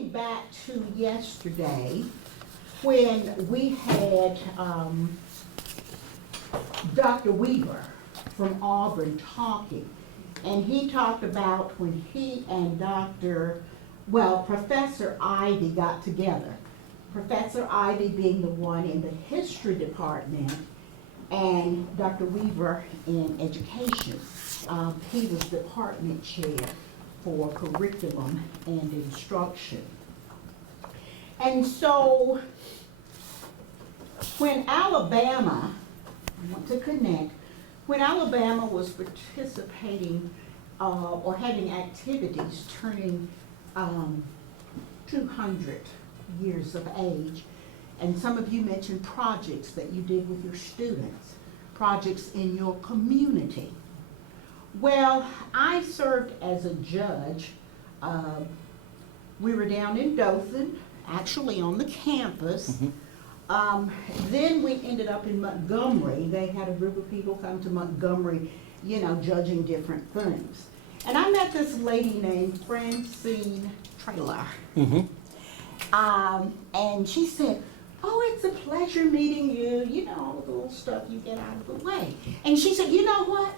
thinking back to yesterday when we had Dr. Weaver from Auburn talking, and he talked about when he and Professor Ivey got together. Professor Ivey being the one in the history department and Dr. Weaver in education. He was department chair for curriculum and instruction. And so when Alabama, I want to connect, when Alabama was participating or having activities turning 200 years of age, and some of you mentioned projects that you did with your students, projects in your community. Well, I served as a judge. We were down in Dothan, actually on the campus. Then we ended up in Montgomery. They had a group of people come to Montgomery, you know, judging different things. And I met this lady named Francine Traylor. And she said, "Oh, it's a pleasure meeting you, you know, all the little stuff you get out of the way." And she said, "You know what?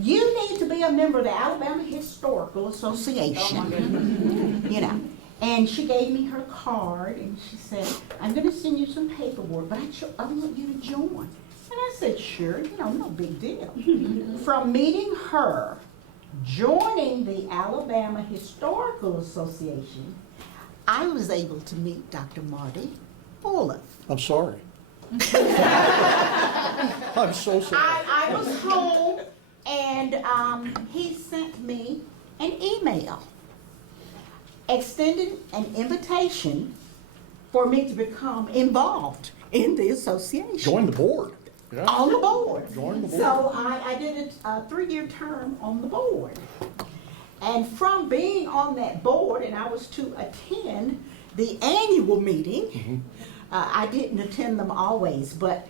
You need to be a member of the Alabama Historical Association." You know. And she gave me her card, and she said, "I'm going to send you some paperwork, but I want you to join." And I said, "Sure, you know, no big deal." From meeting her, joining the Alabama Historical Association, I was able to meet Dr. Marty Oliff. I'm sorry. I'm so sorry. I was home, and he sent me an email extending an invitation for me to become involved in the association. Join the board. Yeah. On the board. Join the board. So I did a 3-year term on the board. And from being on that board, and I was to attend the annual meeting, I didn't attend them always, but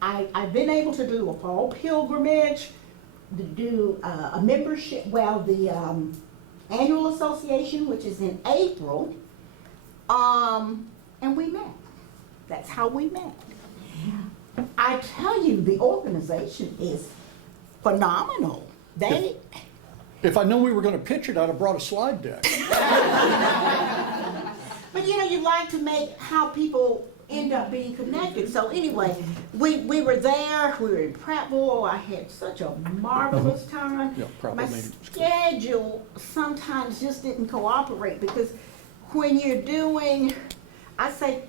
I've been able to do a fall pilgrimage, to do a membership, the annual association, which is in April, and we met. That's how we met. I tell you, the organization is phenomenal. If I knew we were going to pitch it, I'd have brought a slide deck. But you know, you like to make how people end up being connected. So anyway, we were there, we were in Prattville. I had such a marvelous time. Yeah, My Prattville meeting. schedule sometimes just didn't cooperate, because when you're doing, I say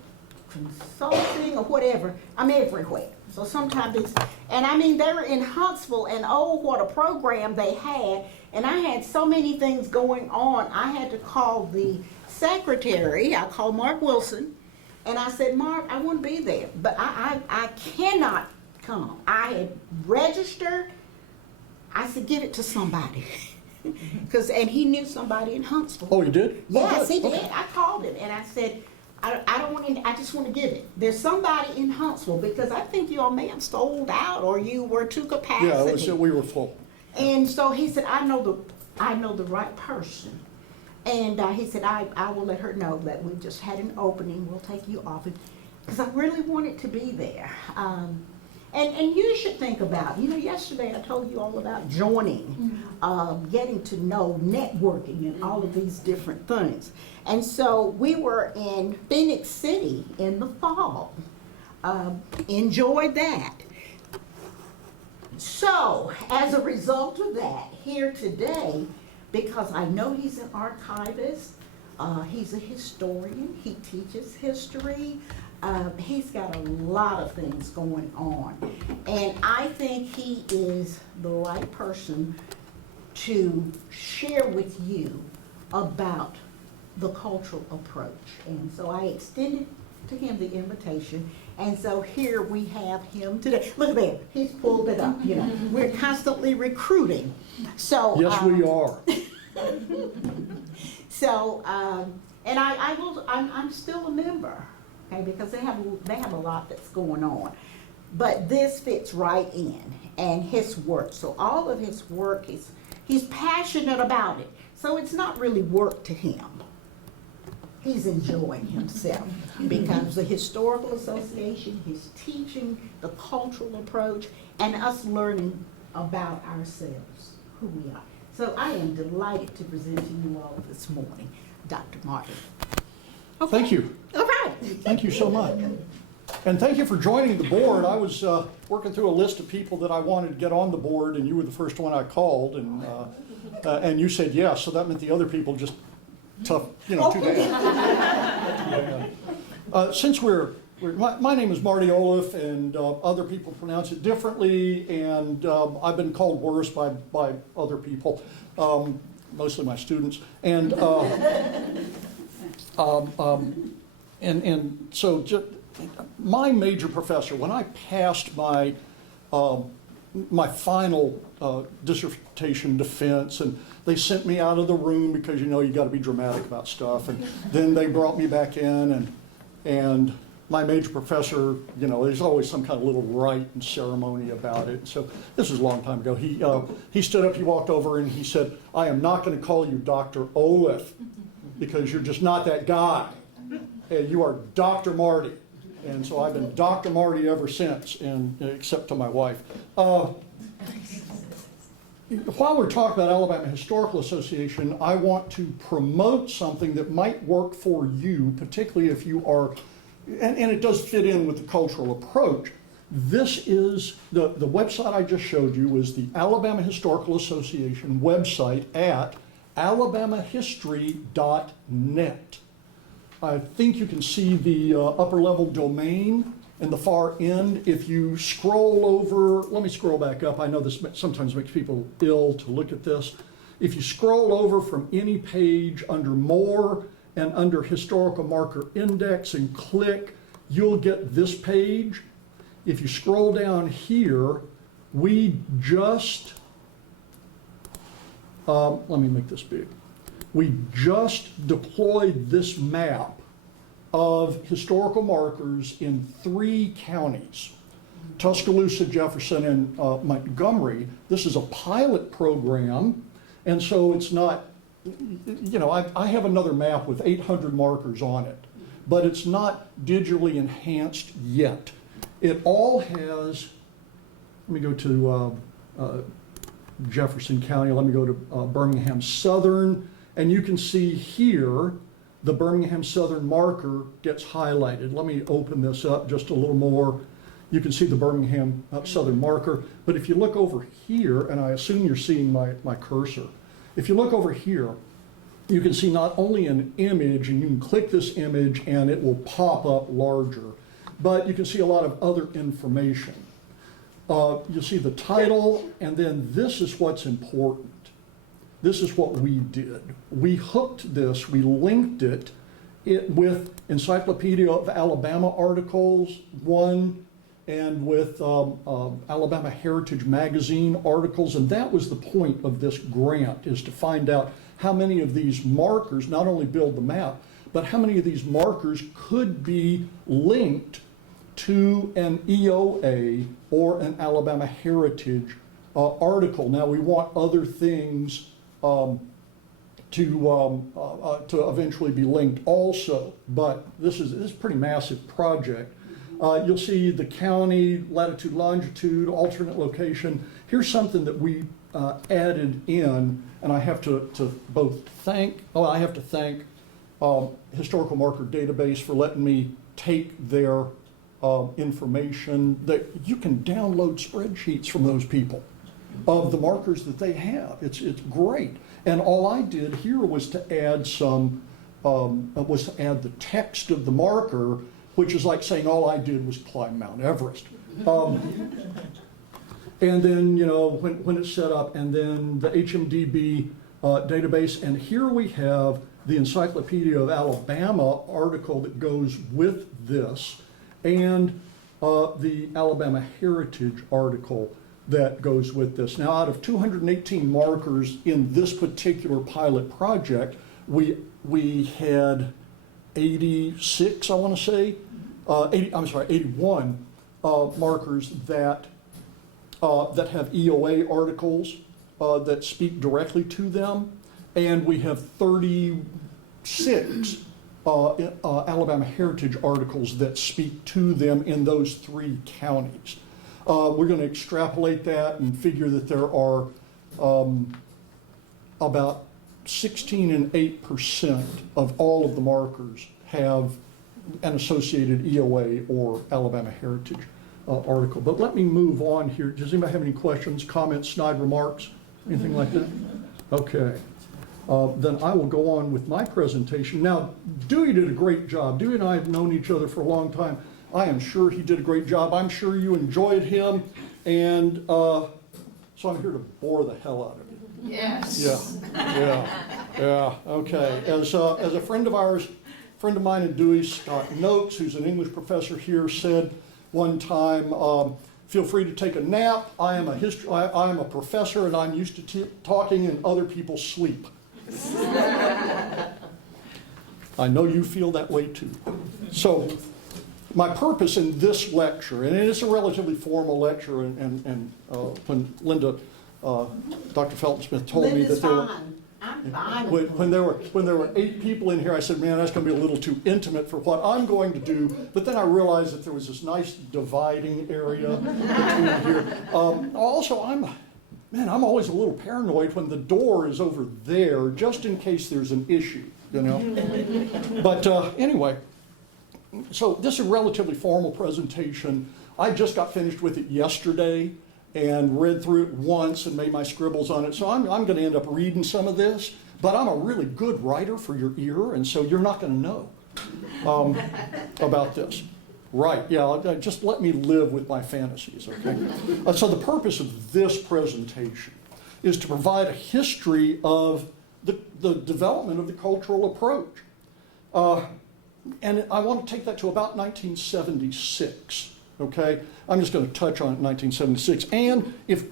consulting or whatever, I'm everywhere. So sometimes it's, and I mean, they were in Huntsville, and oh, what a program they had. And I had so many things going on. I had to call the secretary. I called Mark Wilson, and I said, "Mark, I want to be there, but I cannot come. I had registered." I said, "Give it to somebody." And he knew somebody in Huntsville. Oh, you did? Yes, he did. Okay. I called him, and I said, I don't want to, I just want to give it. There's somebody in Huntsville, because I think you all may have sold out, or you were to capacity. Yeah, we were full. And so he said, I know the right person. And he said, I will let her know that we just had an opening. We'll take you off. Because I really wanted to be there. And you should think about, you know, yesterday I told you all about joining, getting to know, networking, and all of these different things. And so we were in Phoenix City in the fall. Enjoyed that. So, as a result of that, here today, because I know he's an archivist, he's a historian, he teaches history, he's got a lot of things going on. And I think he is the right person to share with you about the cultural approach. And so I extended to him the invitation. And so here we have him today. Look there, he's pulled it up, you know. We're constantly recruiting. So Yes, we are. So and I'm still a member, okay, because they have a lot that's going on. But this fits right in, and his work. So all of his work he's passionate about it. So it's not really work to him. he's enjoying himself because the Historical Association, he's teaching the cultural approach and us learning about ourselves, who we are. So I am delighted to present to you all this morning, Dr. Marty. Thank you. All right. Thank you so much. And thank you for joining the board. I was working through a list of people that I wanted to get on the board, and you were the first one I called, and you said yes, so that meant the other people just tough, too bad. Since my name is Marty Oliff, and other people pronounce it differently, and I've been called worse by other people, mostly my students, and so just, my major professor, when I passed my my final dissertation defense, and they sent me out of the room because you got to be dramatic about stuff, and then they brought me back in, and my major professor, there's always some kind of little rite and ceremony about it. So this was a long time ago. He stood up, he walked over, and he said, "I am not going to call you Dr. Oliff because you're just not that guy. You are Dr. Marty." And so I've been Dr. Marty ever since, and except to my wife. While we're talking about Alabama Historical Association, I want to promote something that might work for you, particularly if you are, and it does fit in with the cultural approach. This is, the website I just showed you was the Alabama Historical Association website at alabamahistory.net. I think you can see the upper level domain in the far end. If you scroll over, let me scroll back up. I know this sometimes makes people ill to look at this. If you scroll over from any page under More and under Historical Marker Index and click, you'll get this page. If you scroll down here, we just, let me make this big. We just deployed this map of historical markers in 3 counties, Tuscaloosa, Jefferson, and Montgomery. This is a pilot program, and so it's not, I have another map with 800 markers on it, but it's not digitally enhanced yet. It all has, let me go to Jefferson County, let me go to Birmingham Southern, and you can see here the Birmingham Southern marker gets highlighted. Let me open this up just a little more. You can see the Birmingham Southern marker, but if you look over here, and I assume you're seeing my cursor, if you look over here, you can see not only an image, and you can click this image and it will pop up larger, but you can see a lot of other information. You'll see the title, and then this is what's important. This is what we did. We hooked this, we linked it with Encyclopedia of Alabama articles, one, and with Alabama Heritage Magazine articles, and that was the point of this grant, is to find out how many of these markers, not only build the map, but how many of these markers could be linked to an EOA or an Alabama Heritage article. Now we want other things to eventually be linked also, but this is a pretty massive project. You'll see the county, latitude, longitude, alternate location. Here's something that we added in, and I have to thank Historical Marker Database for letting me take their information. That you can download spreadsheets from those people of the markers that they have. It's great. And all I did here was to add the text of the marker, which is like saying all I did was climb Mount Everest. And then, when it's set up, and then the HMDB database, and here we have the Encyclopedia of Alabama article that goes with this, and the Alabama Heritage article that goes with this. Now, out of 218 markers in this particular pilot project, we had 86, I want to say, 81 markers that have EOA articles that speak directly to them, and we have 36 Alabama Heritage articles that speak to them in those 3 counties. We're going to extrapolate that and figure that there are about 16 and 8% of all of the markers have an associated EOA or Alabama Heritage article. But let me move on here. Does anybody have any questions, comments, snide remarks, anything like that? Okay. Then I will go on with my presentation. Now, Dewey did a great job. Dewey and I have known each other for a long time. I am sure he did a great job. I'm sure you enjoyed him. And so I'm here to bore the hell out of you. Yes. Yeah, okay. As a friend of mine in Dewey, Scott Noakes, who's an English professor here, said one time, feel free to take a nap. I am a professor and I'm used to talking in other people's sleep. I know you feel that way too. So my purpose in this lecture, and it's a relatively formal lecture, and when Linda, Dr. Felton-Smith told me that there were, I'm fine. when there were 8 people in here, I said, man, that's going to be a little too intimate for what I'm going to do. But then I realized that there was this nice dividing area between here. Also, I'm always a little paranoid when the door is over there, just in case there's an issue, you know. But anyway, so this is a relatively formal presentation. I just got finished with it yesterday and read through it once and made my scribbles on it. So I'm going to end up reading some of this, but I'm a really good writer for your ear, and so you're not going to know about this. Right, yeah, just let me live with my fantasies, okay? So the purpose of this presentation is to provide a history of the development of the cultural approach. And I want to take that to about 1976. Okay, I'm just going to touch on 1976, and if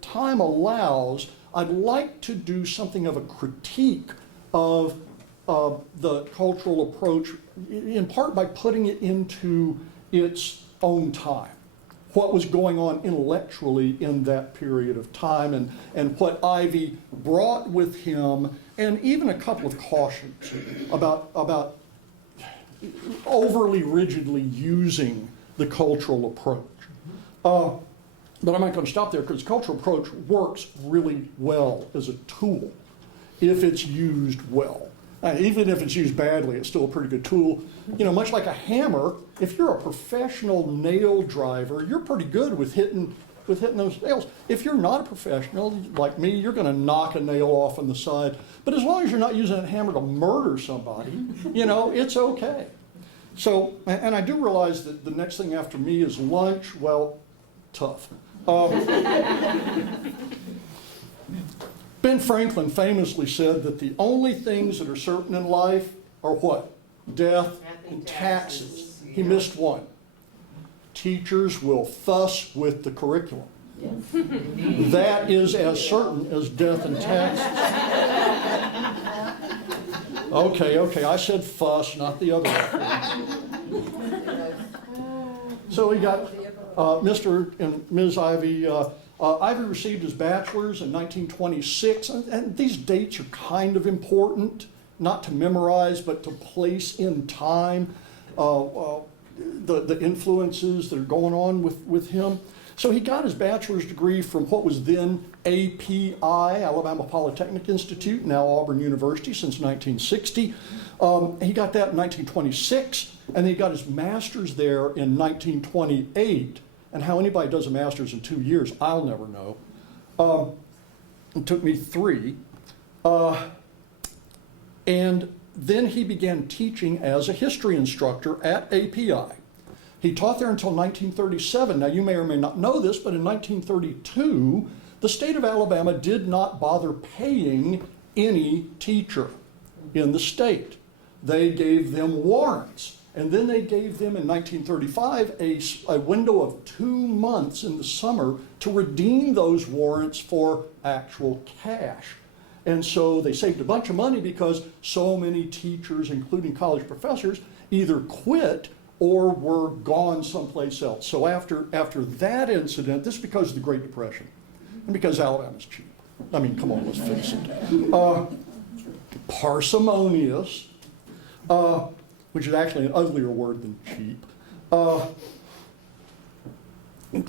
time allows, I'd like to do something of a critique of the cultural approach, in part by putting it into its own time. What was going on intellectually in that period of time, and what Ivey brought with him, and even a couple of cautions about overly rigidly using the cultural approach. But I'm not going to stop there, because the cultural approach works really well as a tool if it's used well. Even if it's used badly, it's still a pretty good tool. You know, much like a hammer, if you're a professional nail driver, you're pretty good with hitting those nails. If you're not a professional, like me, you're going to knock a nail off on the side. But as long as you're not using a hammer to murder somebody, you know, it's okay. So, and I do realize that the next thing after me is lunch. Well, tough. Ben Franklin famously said that the only things that are certain in life are what? Death and taxes. He missed one. Teachers will fuss with the curriculum. Yes. That is as certain as death and taxes. Okay, I said fuss, not the other one. So we got Mr. and Ms. Ivey. Ivey received his bachelor's in 1926, and these dates are kind of important, not to memorize, but to place in time the influences that are going on with him. So he got his bachelor's degree from what was then API, Alabama Polytechnic Institute, now Auburn University since 1960. He got that in 1926, and he got his master's there in 1928. And how anybody does a master's in 2 years, I'll never know. It took me 3. And then he began teaching as a history instructor at API. He taught there until 1937. Now, you may or may not know this, but in 1932, the state of Alabama did not bother paying any teacher in the state. They gave them warrants. And then they gave them in 1935 a window of 2 months in the summer to redeem those warrants for actual cash. And so they saved a bunch of money because so many teachers, including college professors, either quit or were gone someplace else. So after that incident, this is because of the Great Depression and because Alabama's cheap. I mean, come on, let's face it. Parsimonious, which is actually an uglier word than cheap.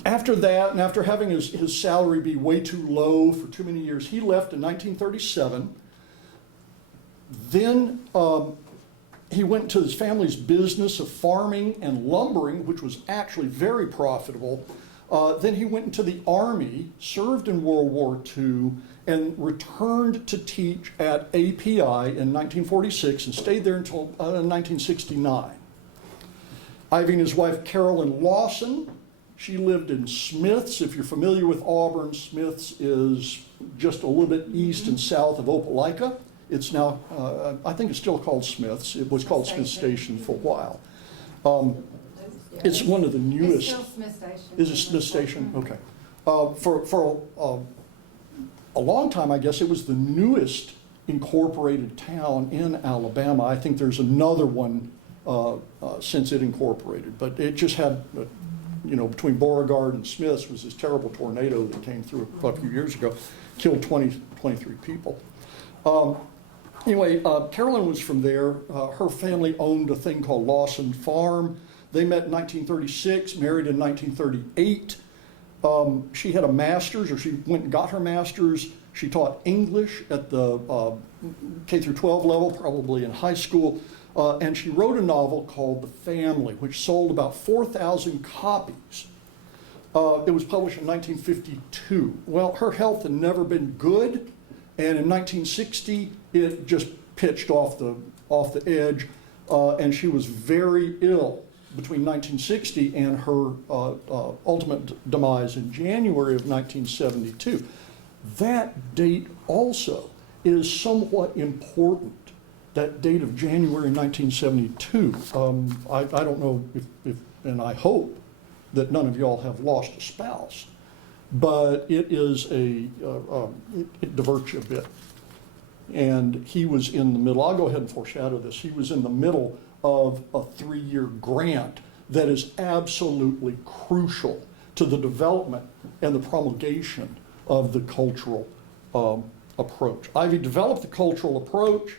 After that, and after having his salary be way too low for too many years, he left in 1937. Then he went to his family's business of farming and lumbering, which was actually very profitable. Then he went into the Army, served in World War II, and returned to teach at API in 1946 and stayed there until 1969. Ivey and his wife, Carolyn Lawson, she lived in Smiths. If you're familiar with Auburn, Smiths is just a little bit east and south of Opelika. It's now, I think it's still called Smiths. It was called Smith Station for a while. It's one of the newest. It's still Smith Station. Is it Smith Station? Okay. For a long time, I guess, it was the newest incorporated town in Alabama. I think there's another one since it incorporated, but it just had, between Beauregard and Smiths was this terrible tornado that came through a few years ago, killed 23 people. Anyway, Carolyn was from there. Her family owned a thing called Lawson Farm. They met in 1936, married in 1938. She had a master's, or she went and got her master's. She taught English at the K through 12 level, probably in high school. And she wrote a novel called The Family, which sold about 4,000 copies. It was published in 1952. Well, her health had never been good, and in 1960, it just pitched off the edge, and she was very ill between 1960 and her ultimate demise in January of 1972. That date also is somewhat important. That date of January 1972. I don't know if, and I hope that none of y'all have lost a spouse, but it is it diverts you a bit. And he was in the middle, I'll go ahead and foreshadow this, he was in the middle of a 3-year grant that is absolutely crucial to the development and the promulgation of the cultural approach. Ivey developed the cultural approach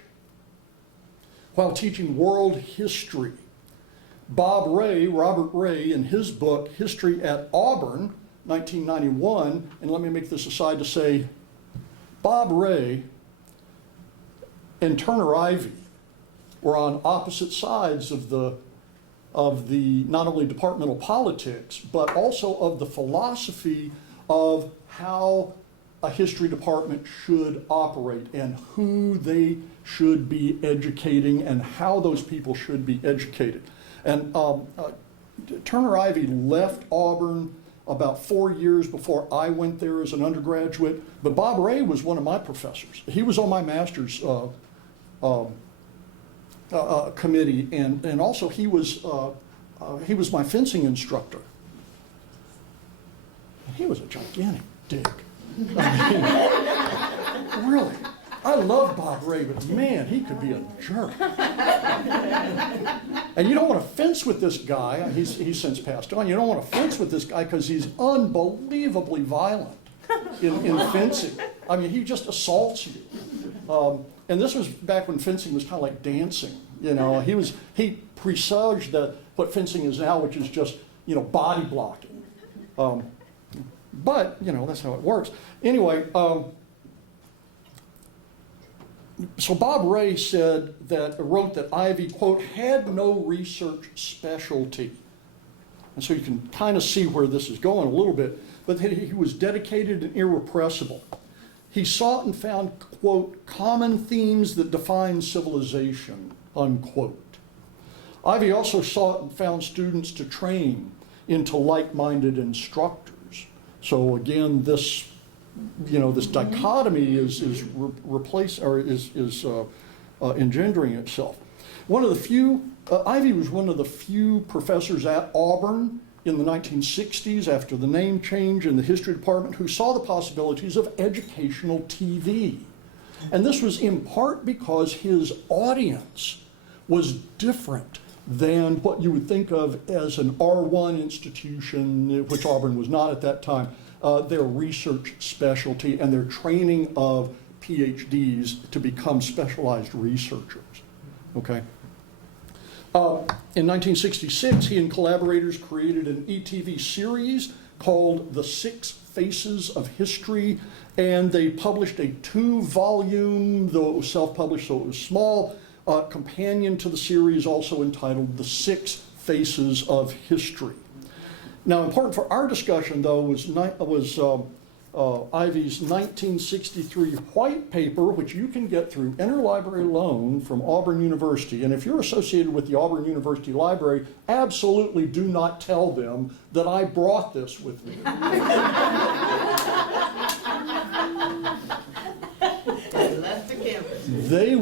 while teaching world history. Robert Ray, in his book, History at Auburn, 1991, and let me make this aside to say, Bob Ray and Turner Ivey were on opposite sides of the not only departmental politics, but also of the philosophy of how a history department should operate and who they should be educating and how those people should be educated. And Turner Ivey left Auburn about 4 years before I went there as an undergraduate, but Bob Ray was one of my professors. He was on my master's committee, and also he was my fencing instructor. And he was a gigantic dick. I mean, really. I love Bob Ray, but man, he could be a jerk. And you don't want to fence with this guy. He's since passed on. You don't want to fence with this guy because he's unbelievably violent in fencing. I mean, he just assaults you. And this was back when fencing was kind of like dancing. He presaged what fencing is now, which is just body blocking. But that's how it works. Anyway. So Bob Ray wrote that Ivey, quote, had no research specialty. And so you can kind of see where this is going a little bit, but that he was dedicated and irrepressible. He sought and found, quote, common themes that define civilization, unquote. Ivey also sought and found students to train into like-minded instructors. So again, this dichotomy is engendering itself. Ivey was one of the few professors at Auburn in the 1960s, after the name change in the history department, who saw the possibilities of educational TV. And this was in part because his audience was different than what you would think of as an R1 institution, which Auburn was not at that time. Their research specialty and their training of PhDs to become specialized researchers, okay? In 1966, he and collaborators created an ETV series called The Six Faces of History, and they published a 2-volume, though it was self-published so it was small, companion to the series also entitled The Six Faces of History. Now, important for our discussion, though, was Ivey's 1963 white paper, which you can get through interlibrary loan from Auburn University. And if you're associated with the Auburn University Library, absolutely do not tell them that I brought this with me. Left the campus. They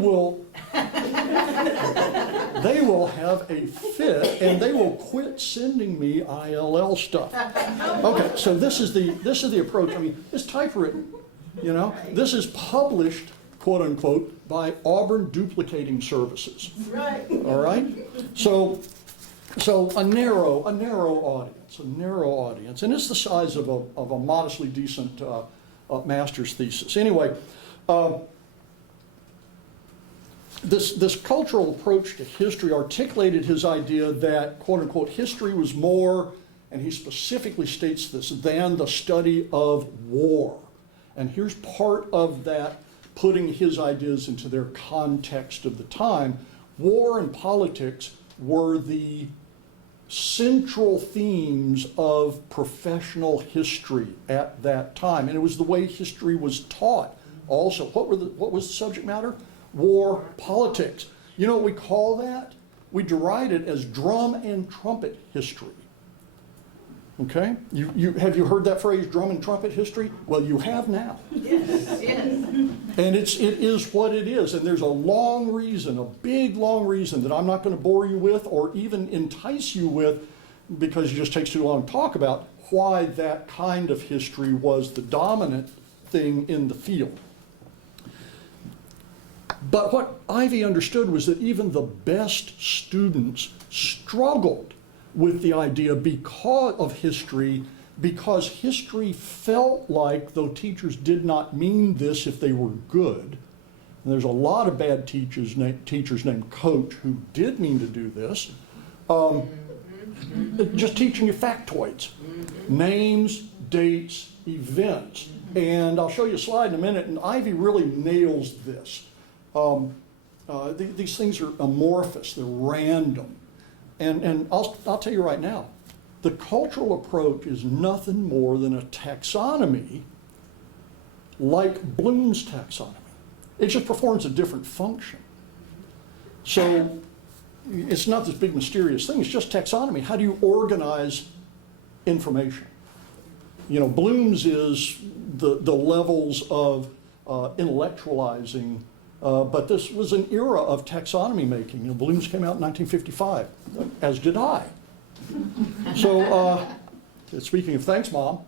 will have a fit, and they will quit sending me ILL stuff. Okay, so this is the approach. I mean, it's typewritten, you know. This is published, quote unquote, by Auburn Duplicating Services. Right. All right. So a narrow audience, and it's the size of a modestly decent master's thesis. Anyway. This cultural approach to history articulated his idea that, quote unquote, history was more, and he specifically states this, than the study of war. And here's part of that, putting his ideas into their context of the time. War and politics were the central themes of professional history at that time, and it was the way history was taught. Also, what was the subject matter? War, politics. You know what we call that? We deride it as drum and trumpet history. Okay? Have you heard that phrase, drum and trumpet history? Well, you have now. Yes, yes. And it is what it is. And there's a long reason, a big long reason that I'm not going to bore you with or even entice you with, because it just takes too long to talk about, why that kind of history was the dominant thing in the field. But what Ivey understood was that even the best students struggled with the idea of history, because history felt like, though teachers did not mean this if they were good, and there's a lot of bad teachers named Coach who did mean to do this, just teaching you factoids, names, dates, events. And I'll show you a slide in a minute, and Ivey really nails this. These things are amorphous, they're random. And I'll tell you right now, the cultural approach is nothing more than a taxonomy like Bloom's taxonomy. It just performs a different function. So it's not this big mysterious thing, it's just taxonomy. How do you organize information? You know, Bloom's is the levels of intellectualizing. But this was an era of taxonomy making. You know, Bloom's came out in 1955, as did I. So, speaking of thanks, Mom,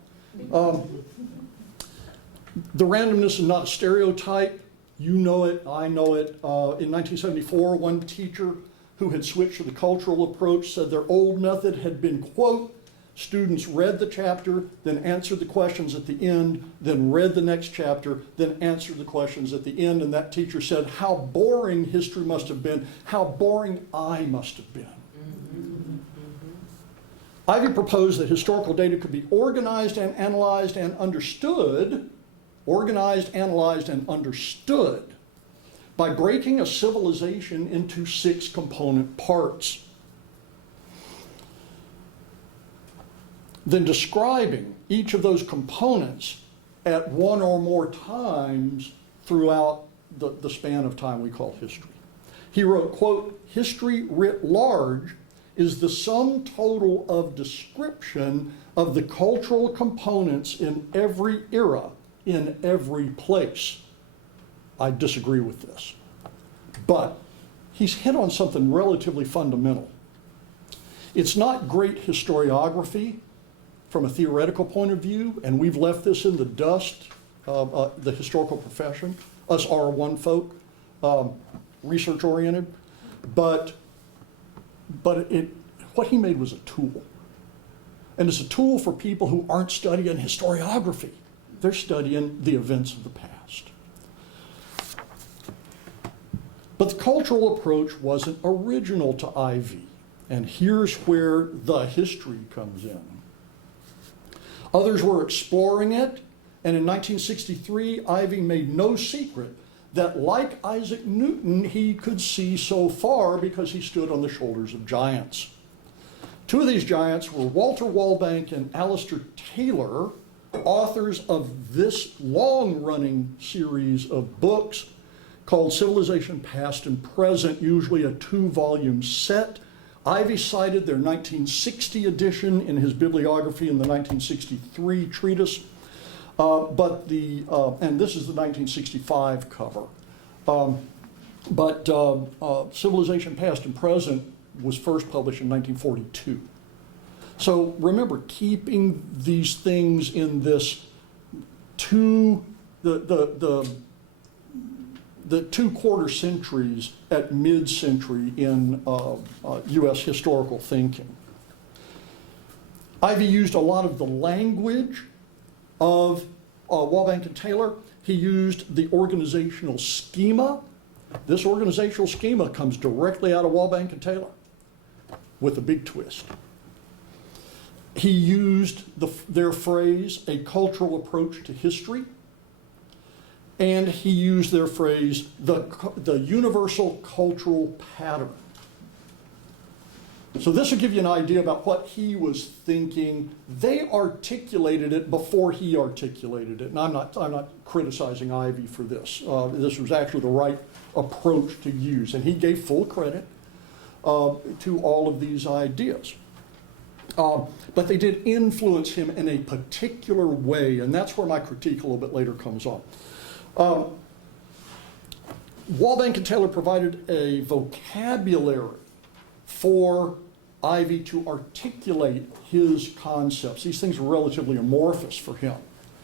the randomness is not a stereotype. You know it, I know it. In 1974, one teacher who had switched to the cultural approach said their old method had been, quote, students read the chapter, then answered the questions at the end, then read the next chapter, then answered the questions at the end. And that teacher said, how boring history must have been, how boring I must have been. Ivey proposed that historical data could be organized and analyzed and understood, by breaking a civilization into 6 component parts. Then describing each of those components at one or more times throughout the span of time we call history. He wrote, quote, history writ large is the sum total of description of the cultural components in every era, in every place. I disagree with this. But he's hit on something relatively fundamental. It's not great historiography from a theoretical point of view, and we've left this in the dust of the historical profession, us R1 folk, research-oriented, but what he made was a tool. And it's a tool for people who aren't studying historiography. They're studying the events of the past. But the cultural approach wasn't original to Ivey, and here's where the history comes in. Others were exploring it, and in 1963, Ivey made no secret that, like Isaac Newton, he could see so far because he stood on the shoulders of giants. Two of these giants were Walter Wallbank and Alistair Taylor, authors of this long-running series of books called Civilization Past and Present, usually a 2-volume set. Ivey cited their 1960 edition in his bibliography in the 1963 treatise, and this is the 1965 cover. Civilization Past and Present was first published in 1942. So remember, keeping these things in this the 2/4 centuries at mid-century in U.S. historical thinking. Ivey used a lot of the language of Wallbank and Taylor. He used the organizational schema. This organizational schema comes directly out of Wallbank and Taylor with a big twist. He used their phrase, a cultural approach to history, and he used their phrase, the universal cultural pattern. So this will give you an idea about what he was thinking. They articulated it before he articulated it, and I'm not criticizing Ivey for this. This was actually the right approach to use, and he gave full credit to all of these ideas. But they did influence him in a particular way, and that's where my critique a little bit later comes on. Wallbank and Taylor provided a vocabulary for Ivey to articulate his concepts. These things were relatively amorphous for him.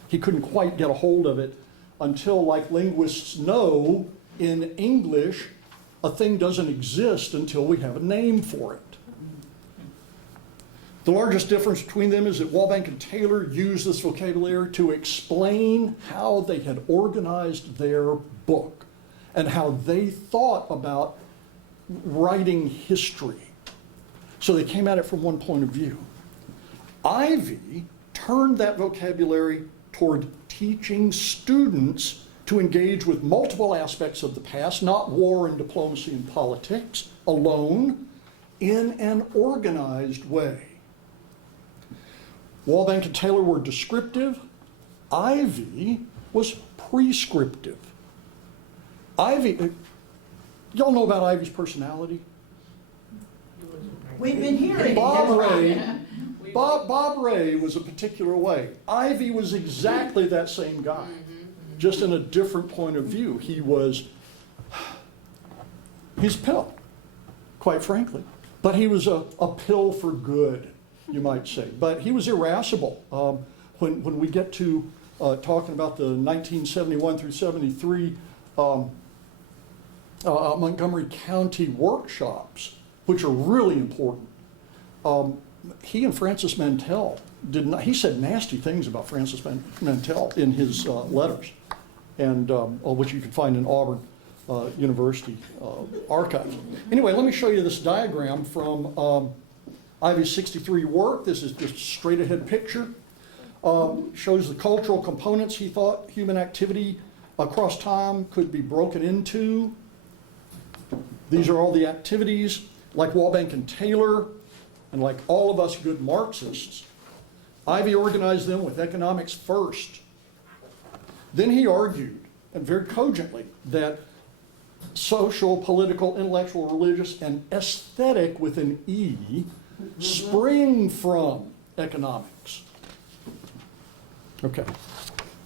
He couldn't quite get a hold of it until, like linguists know, in English, a thing doesn't exist until we have a name for it. The largest difference between them is that Wallbank and Taylor used this vocabulary to explain how they had organized their book and how they thought about writing history. So they came at it from one point of view. Ivey turned that vocabulary toward teaching students to engage with multiple aspects of the past, not war and diplomacy and politics alone, in an organized way. Wallbank and Taylor were descriptive. Ivey was prescriptive. Ivey, y'all know about Ivey's personality? We've been hearing Bob it. Ray, Bob Ray was a particular way. Ivey was exactly that same guy, just in a different point of view. He's a pill, quite frankly. But he was a pill for good, you might say. But he was irascible. When we get to talking about the 1971 through 73 Montgomery County workshops, which are really important, he and Francis Mantell he said nasty things about Francis Mantell in his letters, and which you can find in Auburn University archives. Anyway, let me show you this diagram from Ivey's 63 work. This is just a straight ahead picture. Shows the cultural components he thought human activity across time could be broken into. These are all the activities, like Wallbank and Taylor, and like all of us good Marxists. Ivey organized them with economics first. Then he argued, and very cogently, that social, political, intellectual, religious, and aesthetic with an E spring from economics. Okay.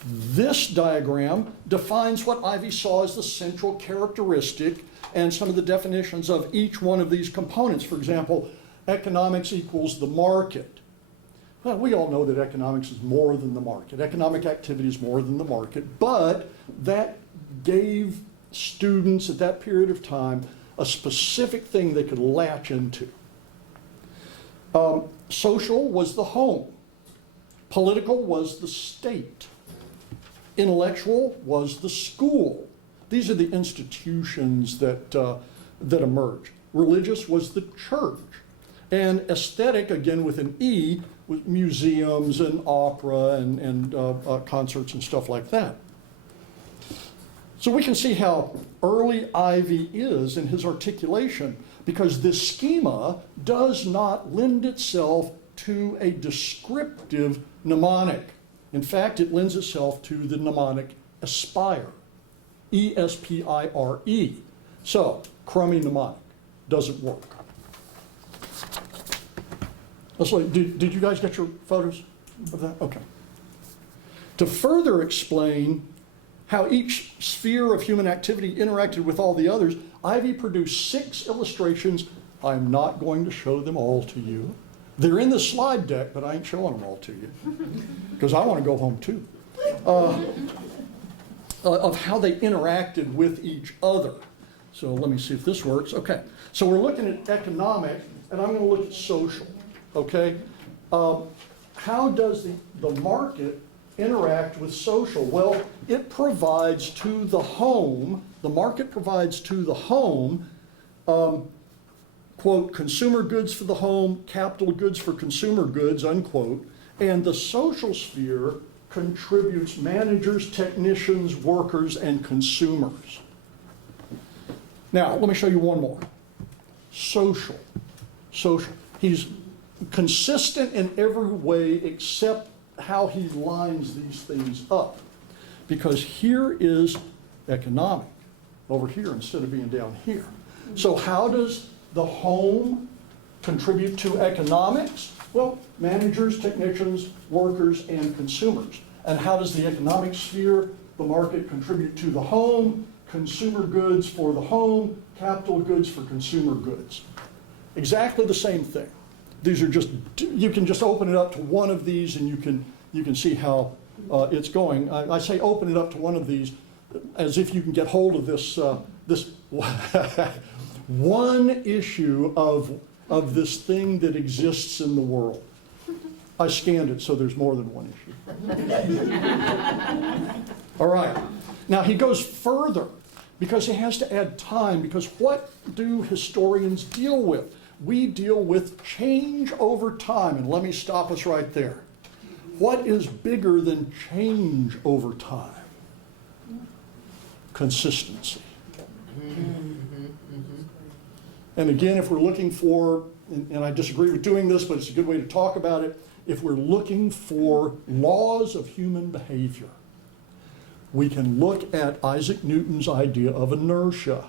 This diagram defines what Ivey saw as the central characteristic and some of the definitions of each one of these components. For example, economics equals the market. Well, we all know that economics is more than the market. Economic activity is more than the market, but that gave students at that period of time a specific thing they could latch into. Social was the home. Political was the state. Intellectual was the school. These are the institutions that emerged. Religious was the church. And aesthetic, again with an E, was museums and opera and concerts and stuff like that. So we can see how early Ivey is in his articulation, because this schema does not lend itself to a descriptive mnemonic. In fact, it lends itself to the mnemonic aspire, E-S-P-I-R-E. So, crummy mnemonic, doesn't work. Let's look. Did you guys get your photos of that? Okay. To further explain how each sphere of human activity interacted with all the others, Ivey produced 6 illustrations. I'm not going to show them all to you. They're in the slide deck, but I ain't showing them all to you because I want to go home too. Of how they interacted with each other. So let me see if this works. Okay, so we're looking at economic, and I'm going to look at social. Okay, how does the market interact with social? Well, it provides to the home, the market provides to the home, quote, consumer goods for the home, capital goods for consumer goods, unquote, and the social sphere contributes managers, technicians, workers, and consumers. Now, let me show you one more. Social. He's consistent in every way except how he lines these things up. Because here is economic over here instead of being down here. So how does the home contribute to economics? Well, managers, technicians, workers, and consumers. And how does the economic sphere, the market, contribute to the home? Consumer goods for the home, capital goods for consumer goods. Exactly the same thing. These are just, you can just open it up to one of these and you can see how it's going. I say open it up to one of these as if you can get hold of this, this one issue of this thing that exists in the world. I scanned it, so there's more than one issue. All right. Now he goes further because he has to add time, because what do historians deal with? We deal with change over time, and let me stop us right there. What is bigger than change over time? Consistency. And again, if we're looking for, and I disagree with doing this, but it's a good way to talk about it, if we're looking for laws of human behavior, we can look at Isaac Newton's idea of inertia.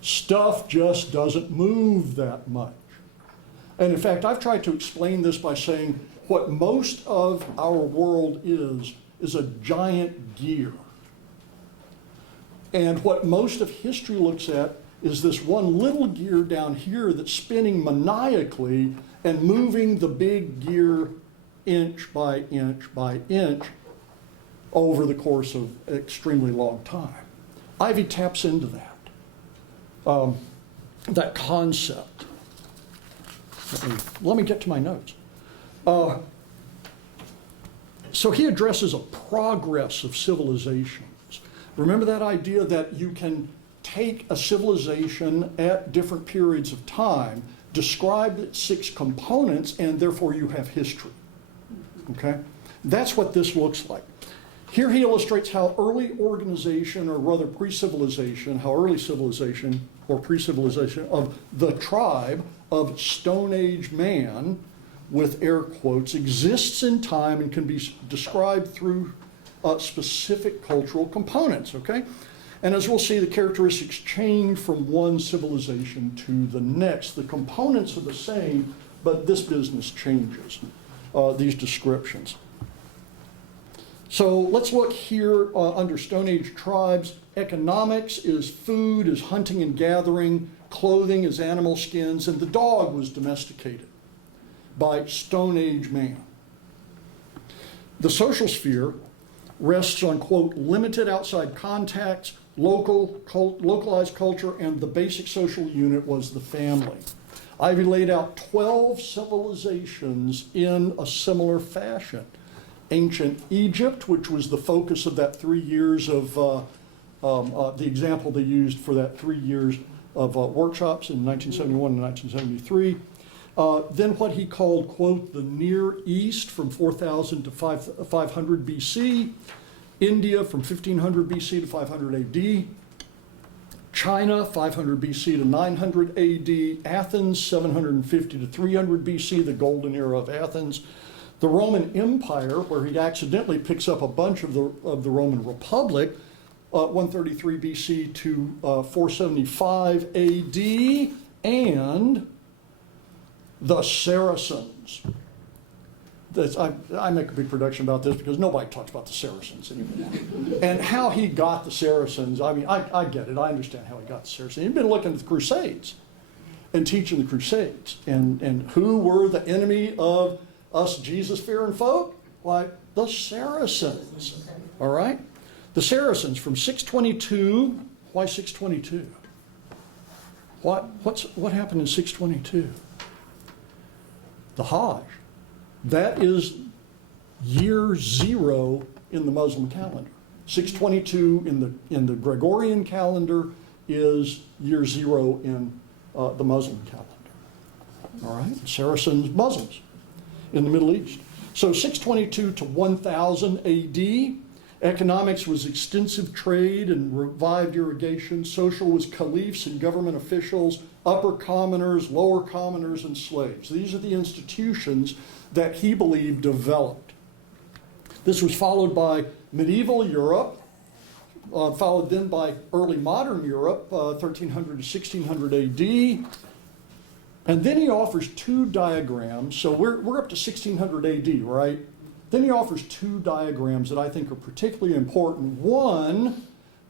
Stuff just doesn't move that much. And in fact, I've tried to explain this by saying what most of our world is a giant gear. And what most of history looks at is this one little gear down here that's spinning maniacally and moving the big gear inch by inch by inch over the course of an extremely long time. Ivey taps into that, that concept. Let me get to my notes. So he addresses a progress of civilizations. Remember that idea that you can take a civilization at different periods of time, describe its 6 components, and therefore you have history. Okay? That's what this looks like. Here he illustrates how early organization, or rather pre-civilization, how early civilization or pre-civilization of the tribe of Stone Age man, with air quotes, exists in time and can be described through specific cultural components, okay? And as we'll see, the characteristics change from one civilization to the next. The components are the same, but this business changes, these descriptions. So let's look here under Stone Age tribes. Economics is food, is hunting and gathering, clothing is animal skins, and the dog was domesticated by Stone Age man. The social sphere rests on, quote, limited outside contacts, localized culture, and the basic social unit was the family. Ivey laid out 12 civilizations in a similar fashion. Ancient Egypt, which was the focus of that 3 years of the example they used for that 3 years of workshops in 1971 and 1973. Then what he called, quote, the Near East from 4000 to 500 BC, India from 1500 BC to 500 AD, China 500 BC to 900 AD, Athens 750 to 300 BC, the golden era of Athens, the Roman Empire, where he accidentally picks up a bunch of the Roman Republic, 133 BC to 475 AD, and the Saracens. I make a big production about this because nobody talks about the Saracens anymore. And how he got the Saracens, I mean, I get it. I understand how he got the Saracens. He'd been looking at the Crusades and teaching the Crusades. And who were the enemy of us Jesus-fearing folk? Why, the Saracens. All right? The Saracens from 622. Why 622? What happened in 622? The Hajj. That is year 0 in the Muslim calendar. 622 in the Gregorian calendar is year 0 in the Muslim calendar. All right? Saracens, Muslims in the Middle East. So 622 to 1000 AD, economics was extensive trade and revived irrigation. Social was caliphs and government officials, upper commoners, lower commoners, and slaves. These are the institutions that he believed developed. This was followed by medieval Europe, followed then by early modern Europe, 1300 to 1600 AD. And then he offers 2 diagrams. So we're up to 1600 AD, right? Then he offers 2 diagrams that I think are particularly important. One,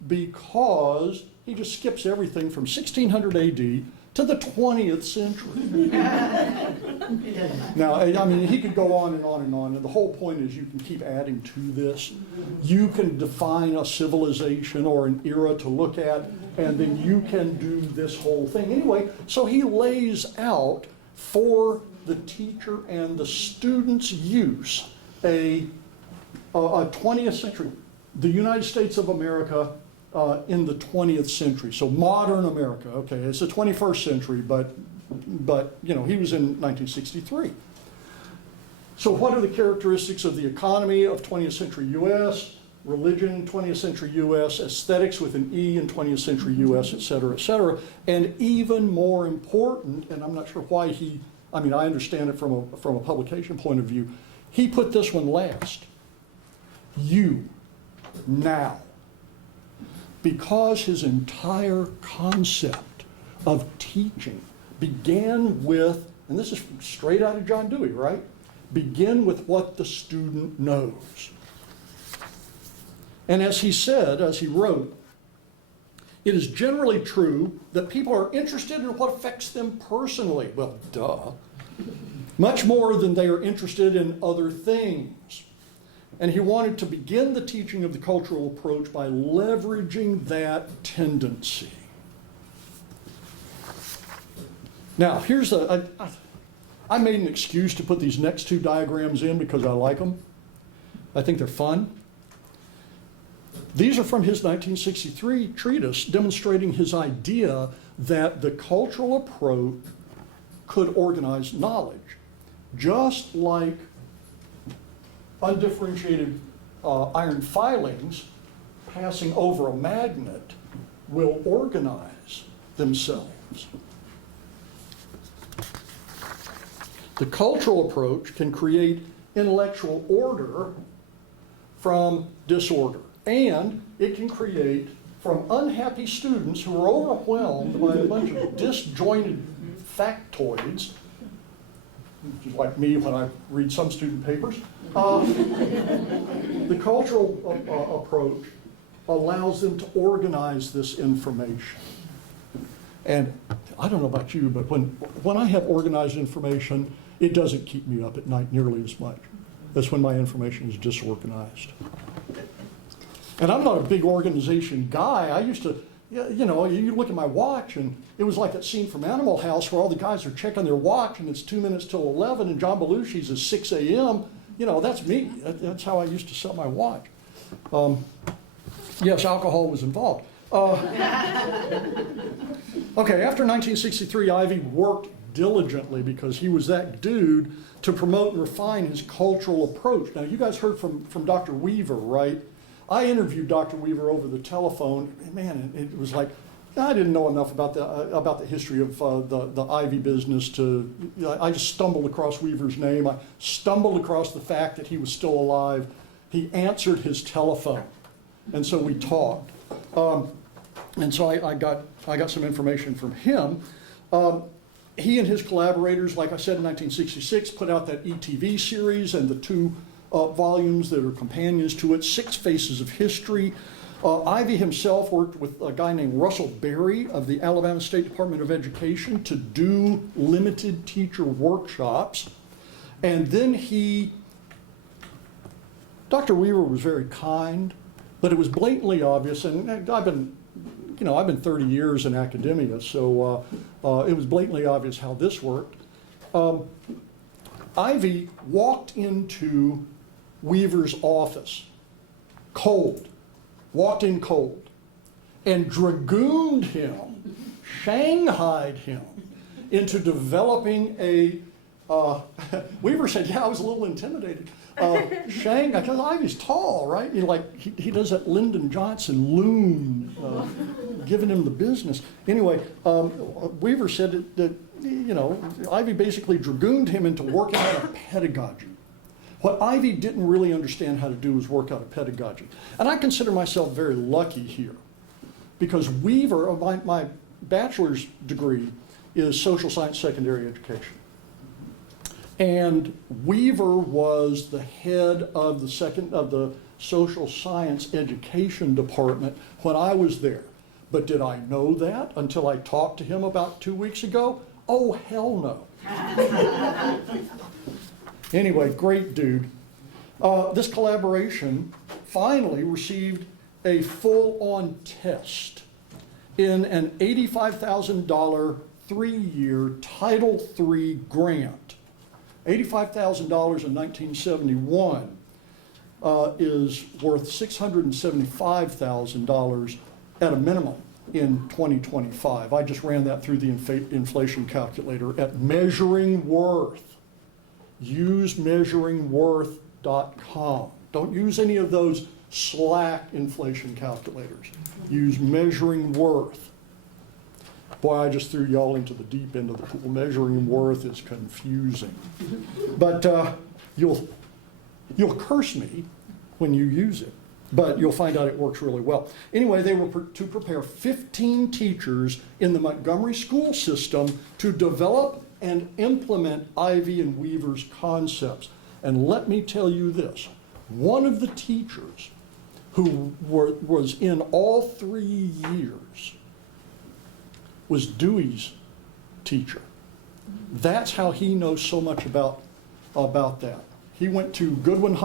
because he just skips everything from 1600 AD to the 20th century. Now, I mean, he could go on and on and on, and the whole point is you can keep adding to this. You can define a civilization or an era to look at, and then you can do this whole thing. Anyway, so he lays out for the teacher and the student's use a 20th century, the United States of America in the 20th century. So modern America, okay, it's the 21st century, but you know, he was in 1963. So what are the characteristics of the economy of 20th century U.S., religion in 20th century U.S., aesthetics with an E in 20th century U.S., et cetera, and even more important, and I'm not sure why I understand it from a publication point of view, he put this one last. You, now. Because his entire concept of teaching began with, and this is straight out of John Dewey, right? Begin with what the student knows. And as he said, as he wrote, it is generally true that people are interested in what affects them personally. Well, duh. Much more than they are interested in other things. And he wanted to begin the teaching of the cultural approach by leveraging that tendency. Now, I made an excuse to put these next 2 diagrams in because I like them. I think they're fun. These are from his 1963 treatise demonstrating his idea that the cultural approach could organize knowledge, just like undifferentiated iron filings passing over a magnet will organize themselves. The cultural approach can create intellectual order from disorder, and it can create from unhappy students who are overwhelmed by a bunch of disjointed factoids, which is like me when I read some student papers. The cultural approach allows them to organize this information. And I don't know about you, but when I have organized information, it doesn't keep me up at night nearly as much as when my information is disorganized. And I'm not a big organization guy. I used to, you know, you look at my watch and it was like that scene from Animal House where all the guys are checking their watch and it's 2 minutes till 11 and John Belushi's is 6 a.m. You know, that's me. That's how I used to set my watch. Yes, alcohol was involved. Okay, after 1963, Ivey worked diligently because he was that dude to promote and refine his cultural approach. Now, you guys heard from Dr. Weaver, right? I interviewed Dr. Weaver over the telephone, and man, it was like, I didn't know enough about the history of the Ivey business I just stumbled across Weaver's name. I stumbled across the fact that he was still alive. He answered his telephone, and so we talked. And so I got some information from him. He and his collaborators, like I said, in 1966, put out that ETV series and the 2 volumes that are companions to it, 6 Faces of History. Ivey himself worked with a guy named Russell Berry of the Alabama State Department of Education to do limited teacher workshops. And then Dr. Weaver was very kind, but it was blatantly obvious, and I've been 30 years in academia, so it was blatantly obvious how this worked. Ivey walked into Weaver's office walked in cold, and dragooned him, shanghaied him into developing Weaver said, yeah, I was a little intimidated. Because Ivey's tall, right? He does that Lyndon Johnson loon, giving him the business. Anyway, Weaver said that Ivey basically dragooned him into working out a pedagogy. What Ivey didn't really understand how to do was work out a pedagogy. And I consider myself very lucky here, because Weaver, my bachelor's degree is social science secondary education. And Weaver was the head of the social science education department when I was there. But did I know that until I talked to him about 2 weeks ago? Oh, hell no. Anyway, great dude. This collaboration finally received a full-on test in an $85,000 3-year Title III grant. $85,000 in 1971 is worth $675,000 at a minimum in 2025. I just ran that through the inflation calculator at Measuring Worth. Use measuringworth.com. Don't use any of those slack inflation calculators. Use Measuring Worth. Boy, I just threw y'all into the deep end of the pool. Measuring Worth is confusing. But you'll curse me when you use it, but you'll find out it works really well. Anyway, they were to prepare 15 teachers in the Montgomery school system to develop and implement Ivey and Weaver's concepts. And let me tell you this, one of the teachers who was in all 3 years was Dewey's teacher. That's how he knows so much about that. He went to Goodwin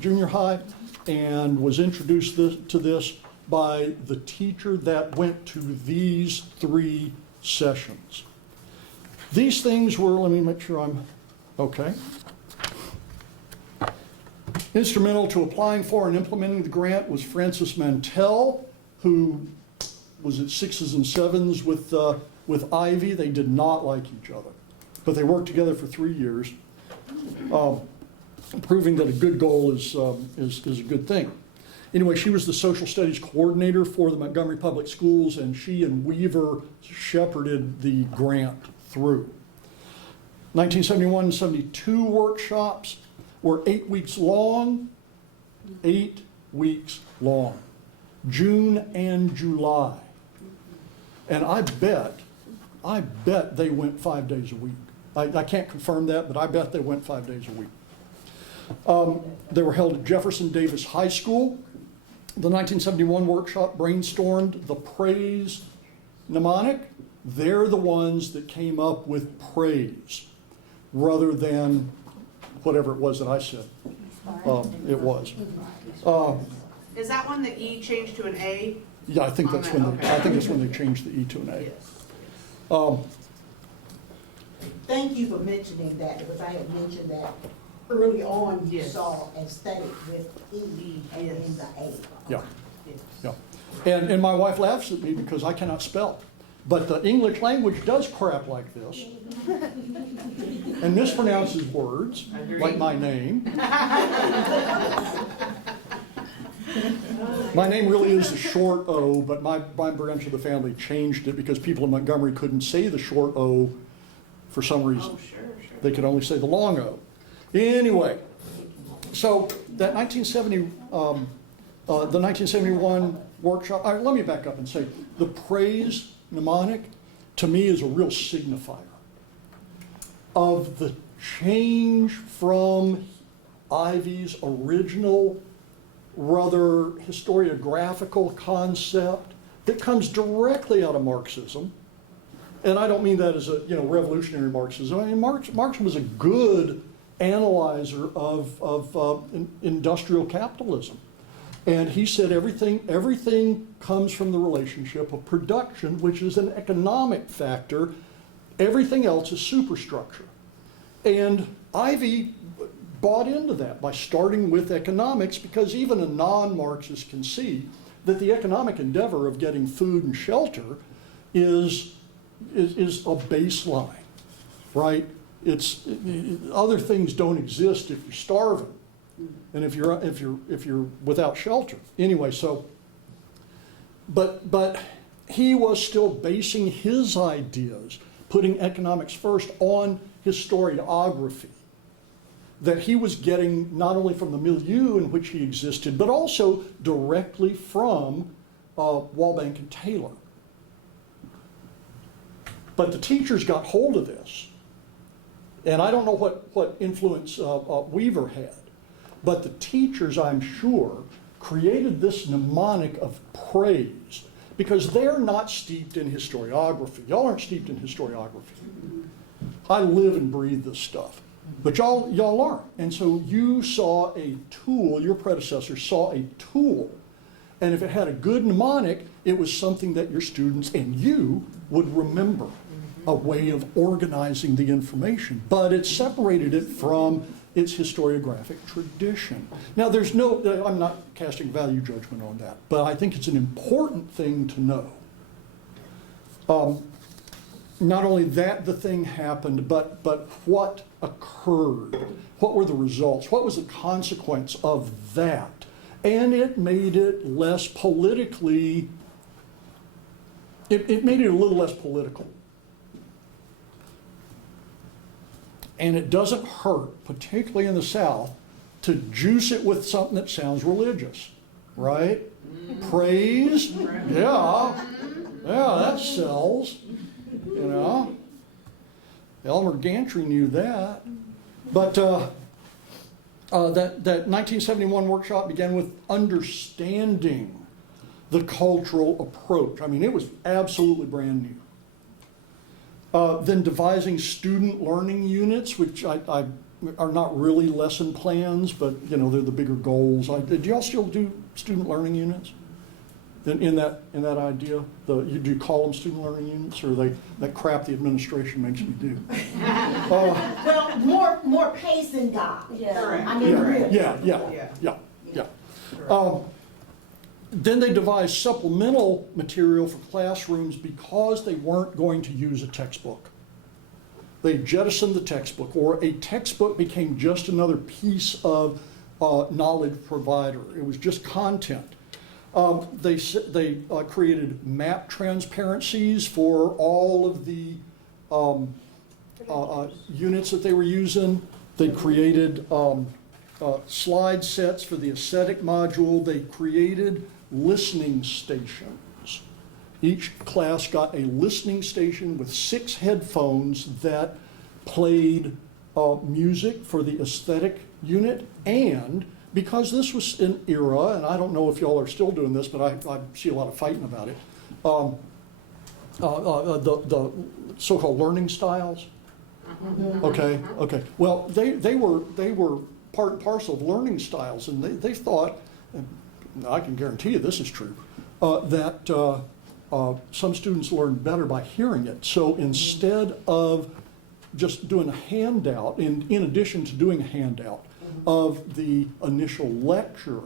Junior High and was introduced to this by the teacher that went to these 3 sessions. These things were, let me make sure I'm okay. Instrumental to applying for and implementing the grant was Francis Mantell, who was at 6s and 7s with Ivey. They did not like each other, but they worked together for 3 years, proving that a good goal is a good thing. Anyway, she was the social studies coordinator for the Montgomery Public Schools, and she and Weaver shepherded the grant through. 1971 and 72 workshops were 8 weeks long, 8 weeks long, June and July. And I bet they went 5 days a week. I can't confirm that, but I bet they went 5 days a week. They were held at Jefferson Davis High School. The 1971 workshop brainstormed the praise mnemonic. They're the ones that came up with praise rather than whatever it was that I said it was. Is that one the E changed to an A? Yeah, I think that's when they changed the E to an A. Yes. Thank you for mentioning that, because I had mentioned that early on. You Yes. saw aesthetic with E and Yes. then the A. Yeah. Yeah. And my wife laughs at me because I cannot spell. But the English language does crap like this and mispronounces words, like my name. My name really is the short O, but my branch of the family changed it because people in Montgomery couldn't say the short O for some reason. Oh, sure. They could only say the long O. Anyway, so that the 1971 workshop, all right, let me back up and say, the praise mnemonic, to me, is a real signifier of the change from Ivey's original, rather historiographical concept that comes directly out of Marxism. And I don't mean that as a revolutionary Marxism. I mean, Marx was a good analyzer of industrial capitalism. And he said everything comes from the relationship of production, which is an economic factor. Everything else is superstructure. And Ivey bought into that by starting with economics, because even a non-Marxist can see that the economic endeavor of getting food and shelter is a baseline, right? Other things don't exist if you're starving. And if you're without shelter, anyway. So, but he was still basing his ideas, putting economics first, on historiography that he was getting not only from the milieu in which he existed, but also directly from Walbank and Taylor. But the teachers got hold of this, and I don't know what influence Weaver had. But the teachers, I'm sure, created this mnemonic of praise because they're not steeped in historiography. Y'all aren't steeped in historiography. I live and breathe this stuff. But y'all aren't. And so you saw a tool, your predecessor saw a tool. And if it had a good mnemonic, it was something that your students and you would remember, a way of organizing the information. But it separated it from its historiographic tradition. Now, I'm not casting value judgment on that, but I think it's an important thing to know. Not only that the thing happened, but what occurred. What were the results? What was the consequence of that? And it made it less politically, it made it a little less political. And it doesn't hurt, particularly in the South, to juice it with something that sounds religious, right? Praise, yeah, that sells, Elmer Gantry knew that. But that 1971 workshop began with understanding the cultural approach. I mean, it was absolutely brand new. Then devising student learning units, which are not really lesson plans, but they're the bigger goals. Do y'all still do student learning units? In that idea, do you call them student learning units, or that crap the administration makes me do? Well, more pace than God. Correct. I mean, really. Yeah. Then they devised supplemental material for classrooms because they weren't going to use a textbook. They jettisoned the textbook, or a textbook became just another piece of knowledge provider. It was just content. They created map transparencies for all of the units that they were using. They created slide sets for the aesthetic module. They created listening stations. Each class got a listening station with 6 headphones that played music for the aesthetic unit. And because this was an era, and I don't know if y'all are still doing this, but I see a lot of fighting about it, the so-called learning styles. Okay. Well, they were part and parcel of learning styles, and they thought, and I can guarantee you this is true, that some students learn better by hearing it. So instead of just doing a handout, in addition to doing a handout of the initial lecture,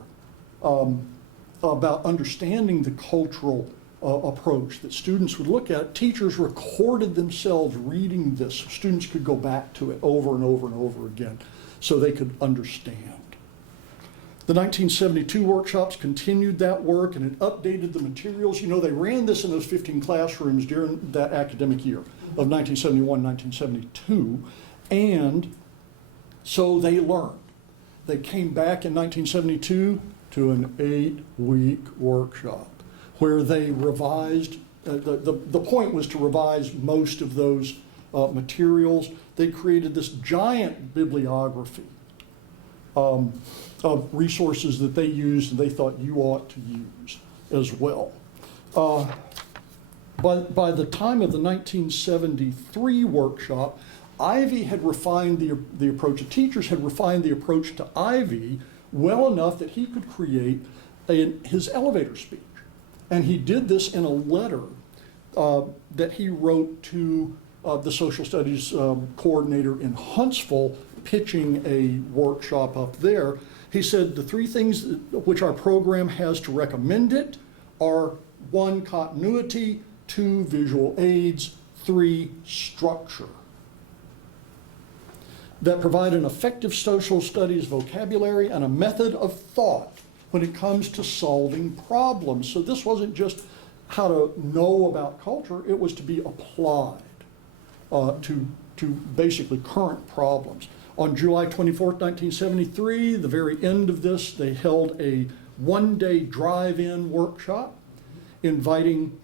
about understanding the cultural approach that students would look at. Teachers recorded themselves reading this so students could go back to it over and over and over again so they could understand. The 1972 workshops continued that work and it updated the materials. You know, they ran this in those 15 classrooms during that academic year of 1971, 1972, and so they learned. They came back in 1972 to an 8-week workshop where they revised, the point was to revise most of those materials. They created this giant bibliography of resources that they used and they thought you ought to use as well. By the time of the 1973 workshop, Ivey had refined the approach, the teachers had refined the approach to Ivey well enough that he could create his elevator speech. And he did this in a letter that he wrote to the social studies coordinator in Huntsville, pitching a workshop up there. He said the 3 things which our program has to recommend it are 1, continuity, 2, visual aids, 3, structure, that provide an effective social studies vocabulary and a method of thought when it comes to solving problems. So this wasn't just how to know about culture, it was to be applied to basically current problems. On July 24th, 1973, the very end of this, they held a 1-day drive-in workshop inviting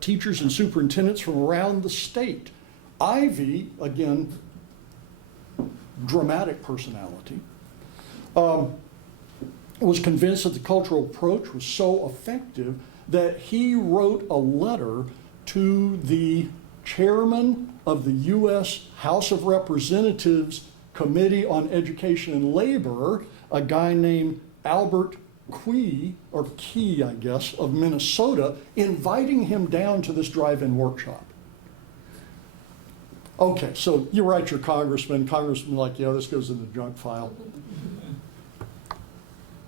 teachers and superintendents from around the state. Ivey, again, dramatic personality, was convinced that the cultural approach was so effective that he wrote a letter to the chairman of the U.S. House of Representatives Committee on Education and Labor, a guy named Albert Key, I guess, of Minnesota, inviting him down to this drive-in workshop. Okay, so you write your congressman like, yeah, this goes in the junk file.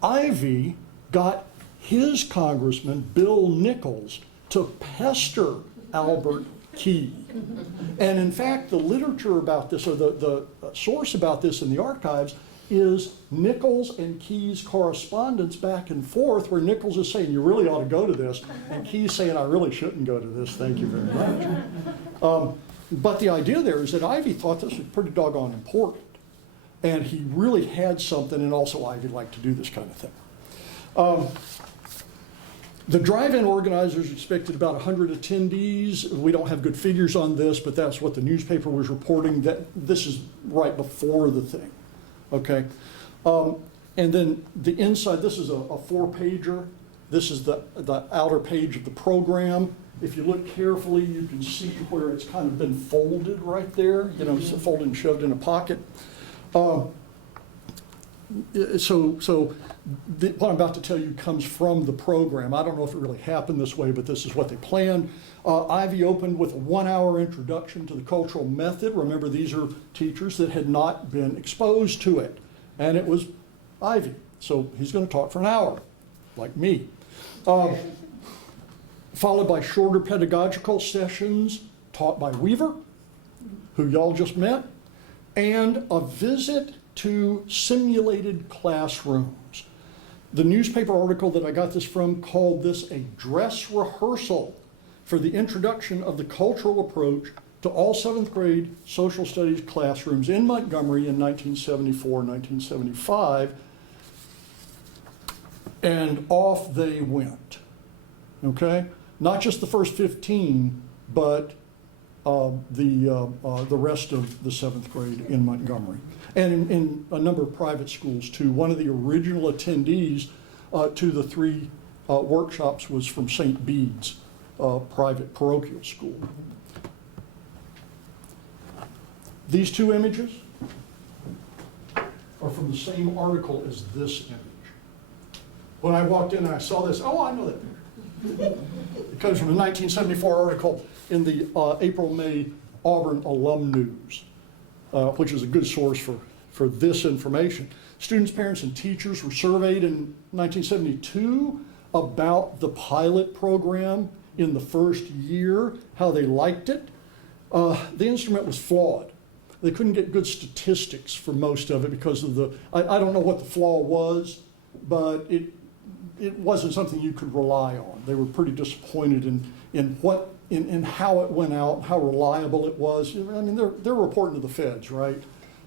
Ivey got his congressman, Bill Nichols, to pester Albert Key. And in fact, the literature about this, or the source about this in the archives, is Nichols and Key's correspondence back and forth, where Nichols is saying, you really ought to go to this, and Key's saying, I really shouldn't go to this, thank you very much. But the idea there is that Ivey thought this was pretty doggone important. And he really had something, and also Ivey liked to do this kind of thing. The drive-in organizers expected about 100 attendees. We don't have good figures on this, but that's what the newspaper was reporting, that this is right before the thing, okay? And then the inside, this is a 4-pager. This is the outer page of the program. If you look carefully, you can see where it's kind of been folded right there, you know, it's folded and shoved in a pocket. What I'm about to tell you comes from the program. I don't know if it really happened this way, but this is what they planned. Ivey opened with a 1-hour introduction to the cultural method. Remember, these are teachers that had not been exposed to it. And it was Ivey. So he's going to talk for an hour, like me. Followed by shorter pedagogical sessions taught by Weaver, who y'all just met, and a visit to simulated classrooms. The newspaper article that I got this from called this a dress rehearsal for the introduction of the cultural approach to all 7th grade social studies classrooms in Montgomery in 1974, 1975. And off they went, okay? Not just the first 15, but the rest of the 7th grade in Montgomery. And in a number of private schools too. One of the original attendees to the 3 workshops was from St. Bede's private parochial school. These 2 images are from the same article as this image. When I walked in and I saw this, oh, I know that picture. It comes from a 1974 article in the April-May Auburn Alum News, which is a good source for for this information. Students, parents, and teachers were surveyed in 1972 about the pilot program in the first year, how they liked it. The instrument was flawed. They couldn't get good statistics for most of it because of I don't know what the flaw was, but it wasn't something you could rely on. They were pretty disappointed in how it went out, how reliable it was. I mean, they're reporting to the feds, right?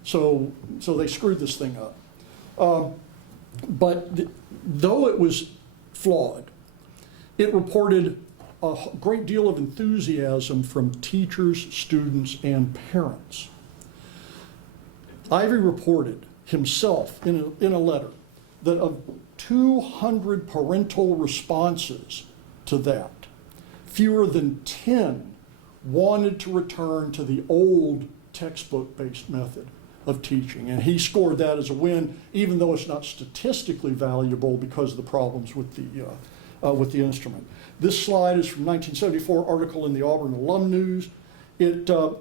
So they screwed this thing up. Though it was flawed, it reported a great deal of enthusiasm from teachers, students, and parents. Ivey reported himself in a letter that of 200 parental responses to that, fewer than 10 wanted to return to the old textbook-based method of teaching. And he scored that as a win, even though it's not statistically valuable because of the problems with the instrument. This slide is from 1974 article in the Auburn Alum News. The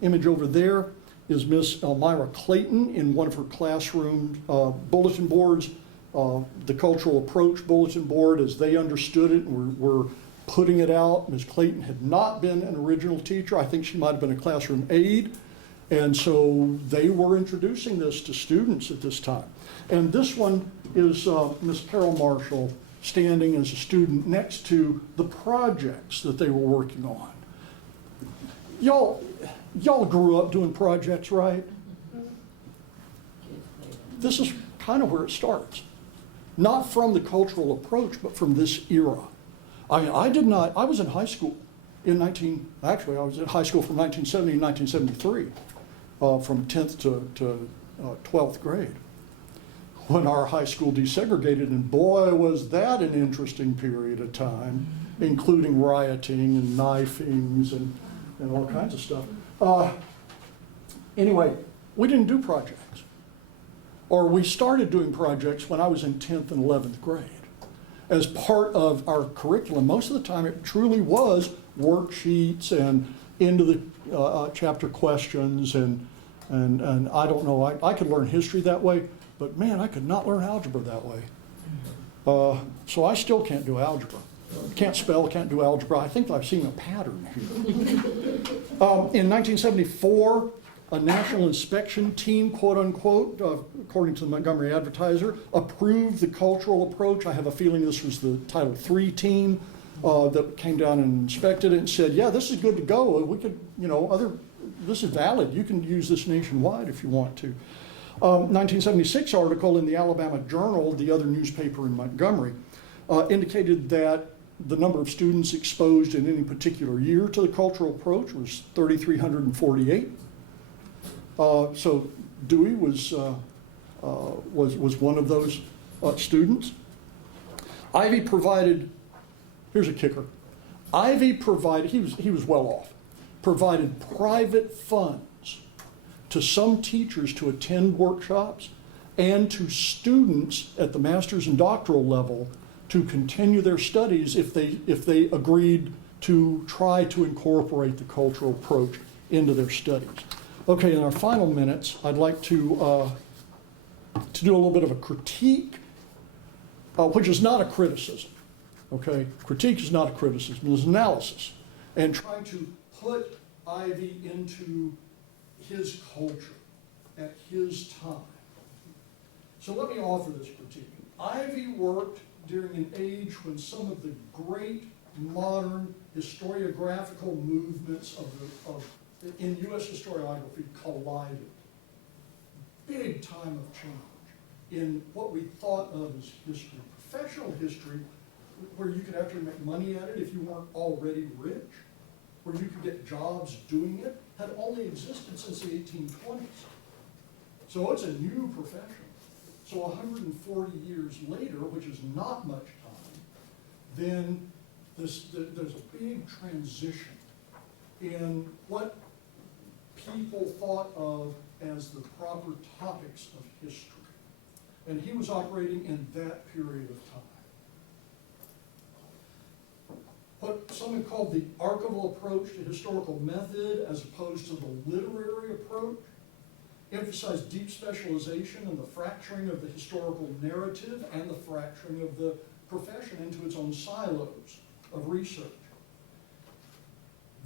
image over there is Miss Elmira Clayton in one of her classroom bulletin boards, the Cultural Approach bulletin board as they understood it and were putting it out. Ms. Clayton had not been an original teacher. I think she might have been a classroom aide. And so they were introducing this to students at this time. And this one is Ms. Carol Marshall standing as a student next to the projects that they were working on. Y'all grew up doing projects, right? This is kind of where it starts. Not from the cultural approach, but from this era. I was in high school I was in high school from 1970 to 1973, from 10th to 12th grade, when our high school desegregated, and boy, was that an interesting period of time, including rioting and knifings and all kinds of stuff. Anyway, we didn't do projects. Or we started doing projects when I was in 10th and 11th grade. As part of our curriculum, most of the time it truly was worksheets and into the chapter questions and I don't know, I could learn history that way, but man, I could not learn algebra that way. So I still can't do algebra. Can't spell, can't do algebra. I think I've seen a pattern here. In 1974, a national inspection team, quote unquote, according to the Montgomery Advertiser, approved the cultural approach. I have a feeling this was the Title III team that came down and inspected it and said, yeah, this is good to go. We could, this is valid. You can use this nationwide if you want to. 1976 article in the Alabama Journal, the other newspaper in Montgomery, indicated that the number of students exposed in any particular year to the cultural approach was 3,348. So Dewey was one of those students. Ivey provided, here's a kicker. Ivey provided, he was well off, provided private funds to some teachers to attend workshops and to students at the master's and doctoral level to continue their studies if they agreed to try to incorporate the cultural approach into their studies. Okay, in our final minutes, I'd like to do a little bit of a critique, which is not a criticism. Okay, critique is not a criticism; it's analysis, and trying to put Ivey into his culture at his time. So let me offer this critique. Ivey worked during an age when some of the great modern historiographical movements in U.S. historiography collided. Big time of change in what we thought of as history. Professional history, where you could actually make money at it if you weren't already rich, where you could get jobs doing it, had only existed since the 1820s. So it's a new profession. So 140 years later, which is not much time, then there's a big transition in what people thought of as the proper topics of history. And he was operating in that period of time. What some have called the archival approach to historical method as opposed to the literary approach emphasized deep specialization and the fracturing of the historical narrative and the fracturing of the profession into its own silos of research.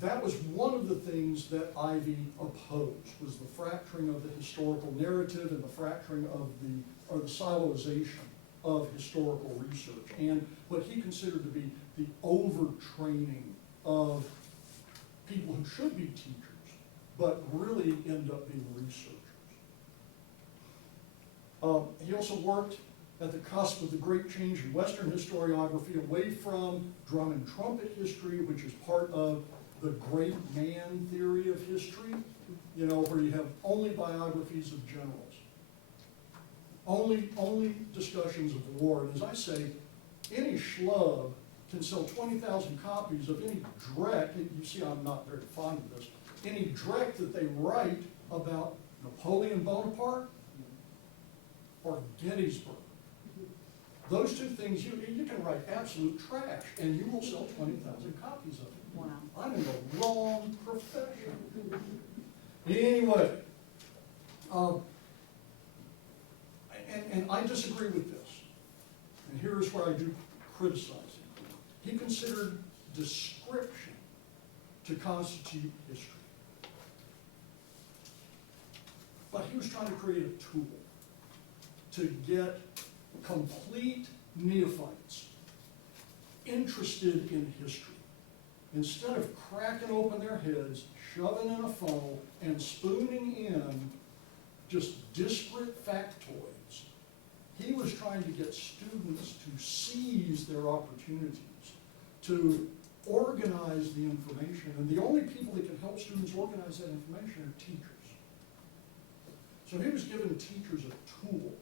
That was one of the things that Ivey opposed, was the fracturing of the historical narrative and the fracturing of the siloization of historical research, and what he considered to be the overtraining of people who should be teachers, but really end up being researchers. He also worked at the cusp of the great change in Western historiography away from drum and trumpet history, which is part of the great man theory of history, you know, where you have only biographies of generals, only discussions of war. And as I say, any schlub can sell 20,000 copies of any dreck. You see, I'm not very fond of this. Any dreck that they write about Napoleon Bonaparte or Gettysburg. Those two things, you can write absolute trash, and you will sell 20,000 copies of it. Wow. I'm in the wrong profession. Anyway, and I disagree with this. And here's where I do criticize him. He considered description to constitute history. But he was trying to create a tool to get complete neophytes interested in history. Instead of cracking open their heads, shoving in a funnel, and spooning in just disparate factoids, he was trying to get students to seize their opportunities, to organize the information. And the only people that can help students organize that information are teachers. So he was giving teachers a tool.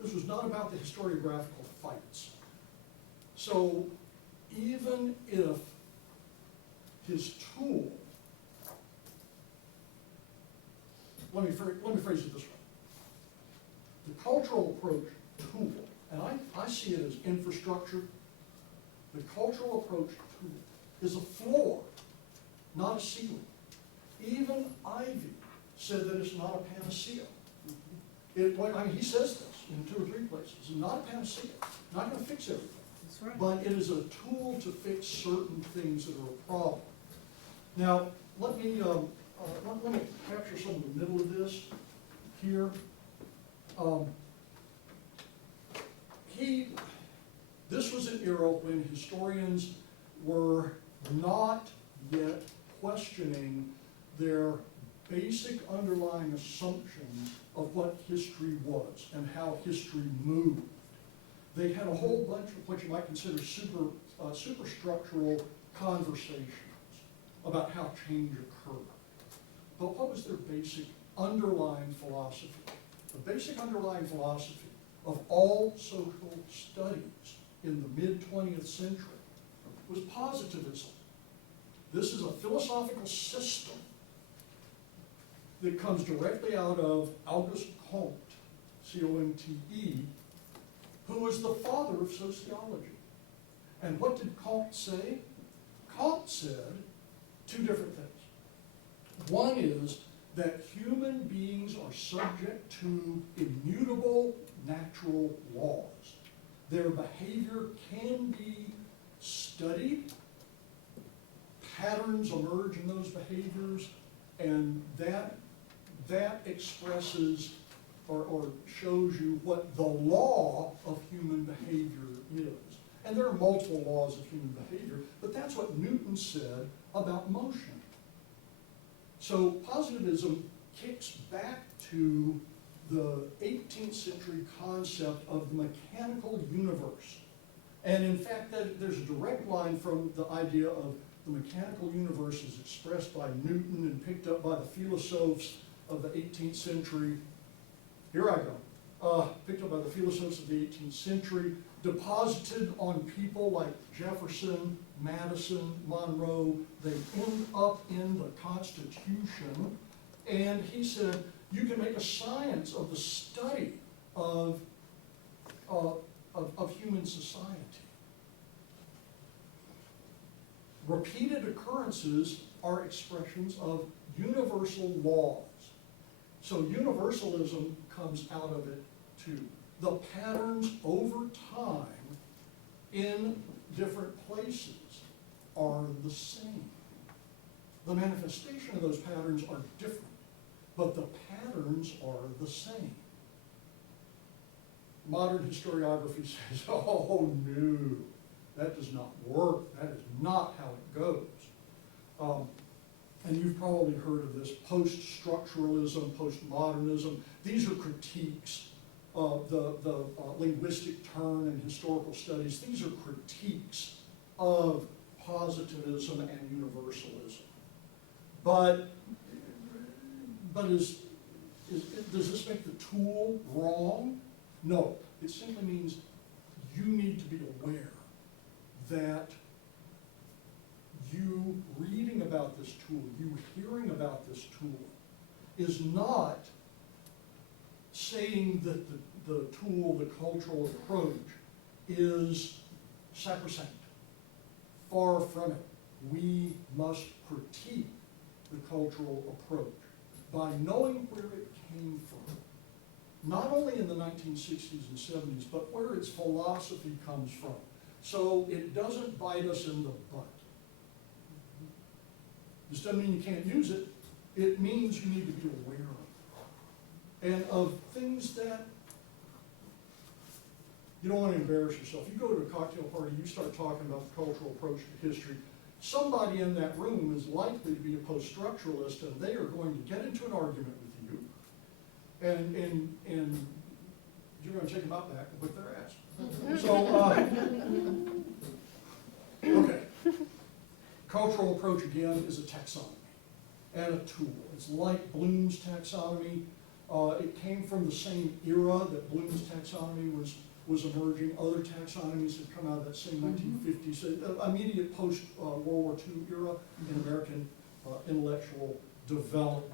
This was not about the historiographical fights. So even if his tool, let me phrase it this way. The cultural approach tool, and I see it as infrastructure, the cultural approach tool is a floor, not a ceiling. Even Ivey said that it's not a panacea. He says this in 2 or 3 places. It's not a panacea, not going to fix everything. That's right. But it is a tool to fix certain things that are a problem. Now, let me capture some of the middle of this here. This was an era when historians were not yet questioning their basic underlying assumptions of what history was and how history moved. They had a whole bunch of what you might consider superstructural conversations about how change occurred. But what was their basic underlying philosophy? The basic underlying philosophy of all social studies in the mid-20th century was positivism. This is a philosophical system that comes directly out of Auguste Comte, C-O-M-T-E, who was the father of sociology. And what did Comte say? Comte said 2 different things. One is that human beings are subject to immutable natural laws. Their behavior can be studied, patterns emerge in those behaviors, and that expresses or shows you what the law of human behavior is. And there are multiple laws of human behavior, but that's what Newton said about motion. So positivism kicks back to the 18th century concept of the mechanical universe. And in fact, there's a direct line from the idea of the mechanical universe as expressed by Newton and picked up by the philosophes of the 18th century. Here I go. Picked up by the philosophes of the 18th century, deposited on people like Jefferson, Madison, Monroe. They end up in the Constitution. And he said, you can make a science of the study of human society. Repeated occurrences are expressions of universal laws. So universalism comes out of it too. The patterns over time in different places are the same. The manifestation of those patterns are different, but the patterns are the same. Modern historiography says, oh no, that does not work. That is not how it goes. And you've probably heard of this, post-structuralism, postmodernism. These are critiques of the linguistic turn in historical studies. These are critiques of positivism and universalism. But does this make the tool wrong? No, it simply means you need to be aware that you reading about this tool, you hearing about this tool, is not saying that the tool, the cultural approach, is sacrosanct. Far from it. We must critique the cultural approach by knowing where it came from. Not only in the 1960s and 70s, but where its philosophy comes from. So it doesn't bite us in the butt. This doesn't mean you can't use it. It means you need to be aware of it. And of things that you don't want to embarrass yourself. You go to a cocktail party, you start talking about the cultural approach to history. Somebody in that room is likely to be a post-structuralist, and they are going to get into an argument with you. And you're going to take them out back and whip their ass. So, okay. Cultural approach, again, is a taxonomy and a tool. It's like Bloom's taxonomy. It came from the same era that Bloom's taxonomy was emerging. Other taxonomies had come out of that same 1950s, immediate post-World War II era in American intellectual development.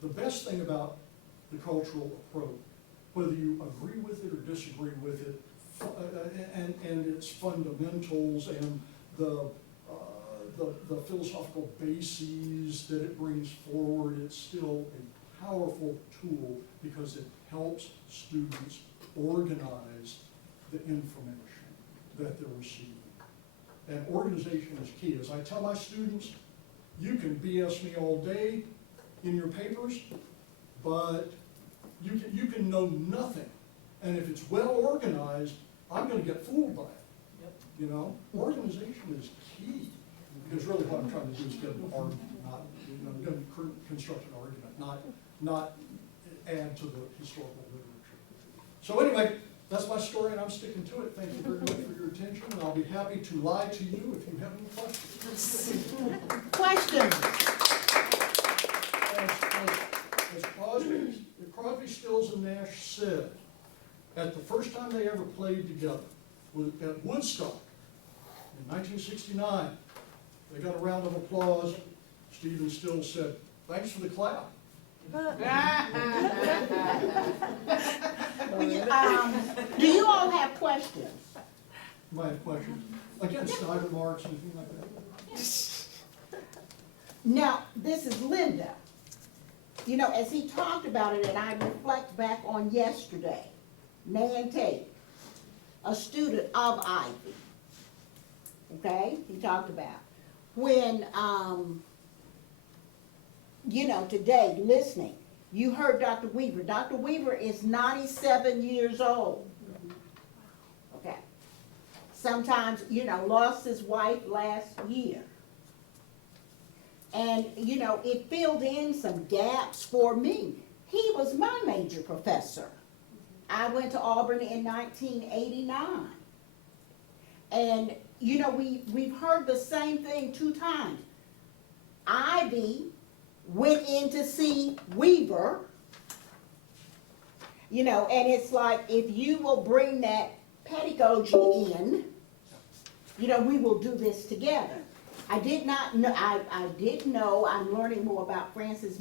The best thing about the cultural approach, whether you agree with it or disagree with it, and its fundamentals and the philosophical bases that it brings forward, it's still a powerful tool because it helps students organize the information that they're receiving. And organization is key. As I tell my students, you can BS me all day in your papers, but you can know nothing. And if it's well organized, I'm going to get fooled by it. Yep. You know, organization is key. Because really what I'm trying to do is get an argument, not, construct an argument, not add to the historical literature. So anyway, that's my story and I'm sticking to it. Thank you very much for your attention, and I'll be happy to lie to you if you have any questions. Questions? As Crosby, Stills, and Nash said, at the first time they ever played together, was at Woodstock in 1969, they got a round of applause. Stephen Stills said, "Thanks for the clap." Do you all have questions? You might have questions against side remarks, anything like that? Now, this is Linda. You know, as he talked about it, and I reflect back on yesterday, Nan Tate, a student of Ivey, okay, he talked about when, you know, today, listening, you heard Dr. Weaver. Dr. Weaver is 97 years old, okay. Sometimes, you know, lost his wife last year. And, you know, it filled in some gaps for me. He was my major professor. I went to Auburn in 1989. And, you know, we've heard the same thing 2 times. Ivy went in to see Weaver, you know, and it's like, if you will bring that pedagogy in, you know, we will do this together. I did not know, I did know, I'm learning more about Francis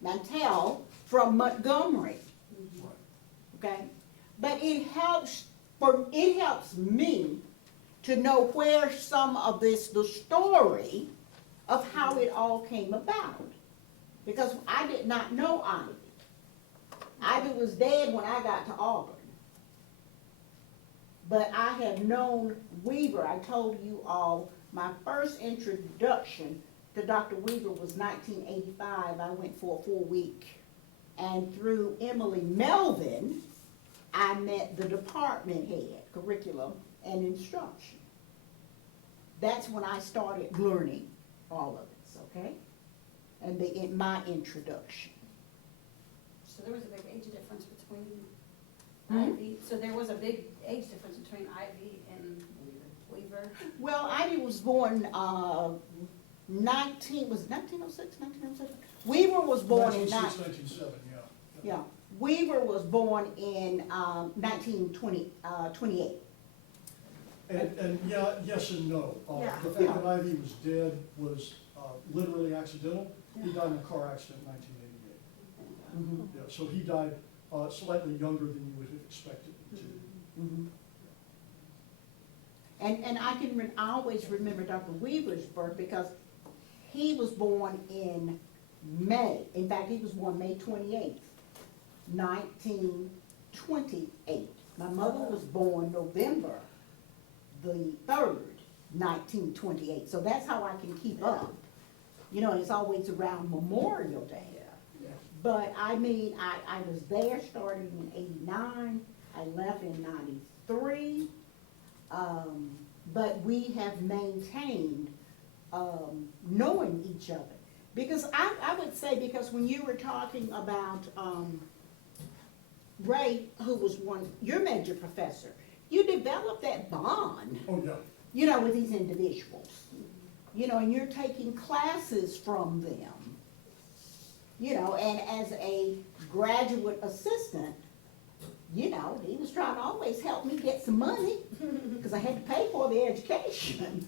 Mantell from Montgomery, okay? But it helps me to know where some of the story of how it all came about. because I did not know Ivy. Ivy was dead when I got to Auburn. But I have known Weaver. I told you all, my first introduction to Dr. Weaver was 1985. I went for a 4-week. And through Emily Melvin, I met the department head, curriculum and instruction. That's when I started learning all of this, okay? And in my introduction. So there was a big age difference between Hmm? Ivy, so there was a big age difference between Ivy and Weaver. Well, Ivy was born, 1906, 1907? Weaver was born in 1907, yeah. Yeah, Weaver was born in 1928. And yeah, yes and no. Yeah. The fact that Ivy was dead was literally accidental. He died in a car accident in 1988. Mhm, Yeah, so he died slightly younger than you would have expected him to. mhm. And I always remember Dr. Weaver's birth because he was born in May. In fact, he was born May 28th, 1928. My mother was born November the 3rd, 1928. So that's how I can keep up. You know, and it's always around Memorial Day. But I mean, I was there starting in '89. I left in '93. But we have maintained knowing each other. Because I would say, because when you were talking about Ray, who was your major professor, you developed that bond, Oh, yeah. you know, with these individuals. You know, and you're taking classes from them. You know, and as a graduate assistant, you know, he was trying to always help me get some money because I had to pay for the education.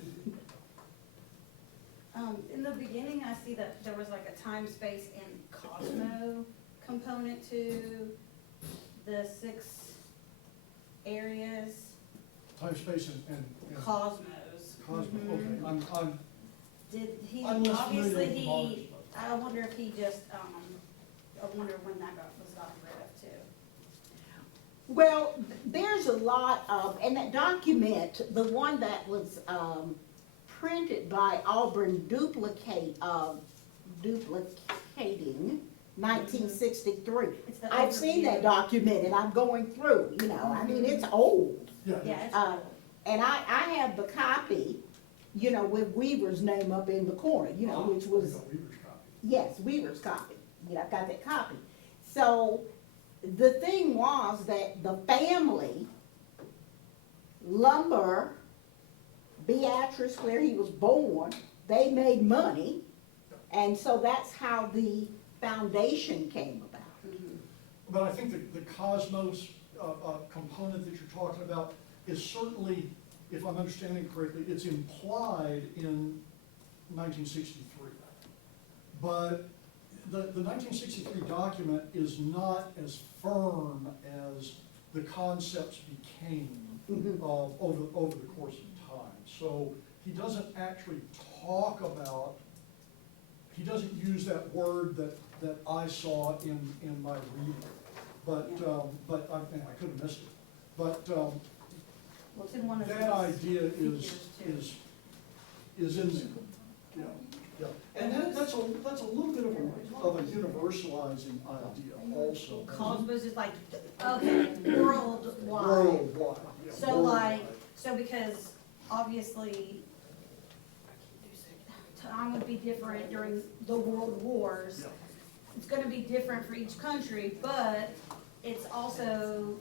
In the beginning, I see that there was like a time, space, and Cosmo component to the 6 areas. Time, space, and Cosmos. Cosmo, Mhm. okay. I'm Did he, less familiar obviously with the modern he, stuff. I wonder if he just, I wonder when that was gotten rid of too. Well, there's a lot of, and that document, the one that was printed by Auburn duplicating 1963. It's the I've seen that overview. document and I'm going through, you know, I mean, it's old. Yeah. Yeah, it's Uh, And I have the copy, you know, with Weaver's name up in the corner, you know, which was, Oh, Weaver's copy. yes, Weaver's copy. You know, I've got that copy. So the thing was that the family, Lumber, Beatrice, where he was born, they made money. And so that's how the foundation came about. But I think the Cosmos component that you're talking about is certainly, if I'm understanding correctly, it's implied in 1963. But the 1963 document is not as firm as the concepts became over the course of time. So he doesn't actually talk about, he doesn't use that word that I saw in my reading. But and I could have missed it. But Well, it's in one of that idea is figures, too. in there. Yeah, yeah. And that's a little bit of a universalizing idea also. Cosmos is like, okay, worldwide. Worldwide, yeah. So like, so because obviously time would be different during the world wars. Yeah. It's gonna be different for each country, but it's also,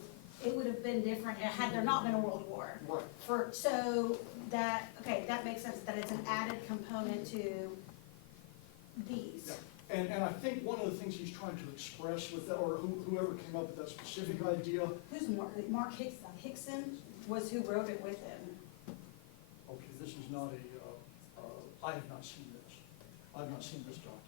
it would have been different had there not been a world war. Right. So that, okay, that makes sense, that it's an added component to these. Yeah. And I think one of the things he's trying to express with that, or whoever came up with that specific idea, Who's Mark Hickson was who wrote it with him. okay, this is not I have not seen this. I have not seen this document.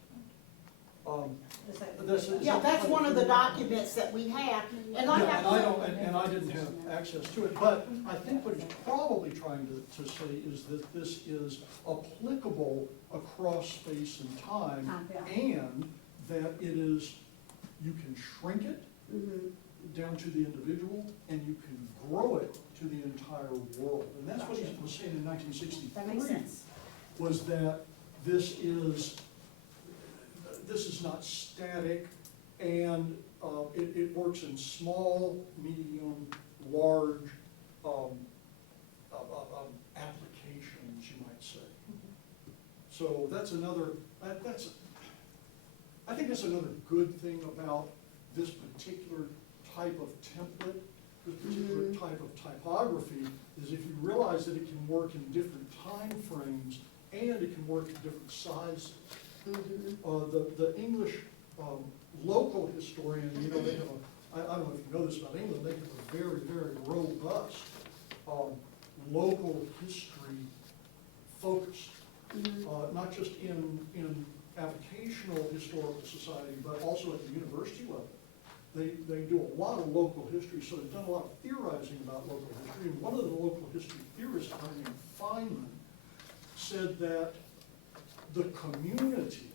This is- Yeah, that's one of the documents that we have. And like Yeah, I and I said, don't, and I didn't have access to it, but I think what he's probably trying to say is that this is applicable across space and time, Yeah. and that it is, you can shrink it down to the individual, and you can grow it to the entire world. And that's what he was saying in 1963. That makes sense. Was that this is not static, and it works in small, medium, large applications, you might say. So that's another, I think that's another good thing about this particular type of template, this particular type of typography, is if you realize that it can work in different time frames and it can work in different sizes. The English local historian, you know, they have I don't know if you know this about England, they have a very, very robust local history focus. Not just in avocational historical society, but also at the university level. They do a lot of local history, so they've done a lot of theorizing about local history. And one of the local history theorists, a guy named Feynman, said that the community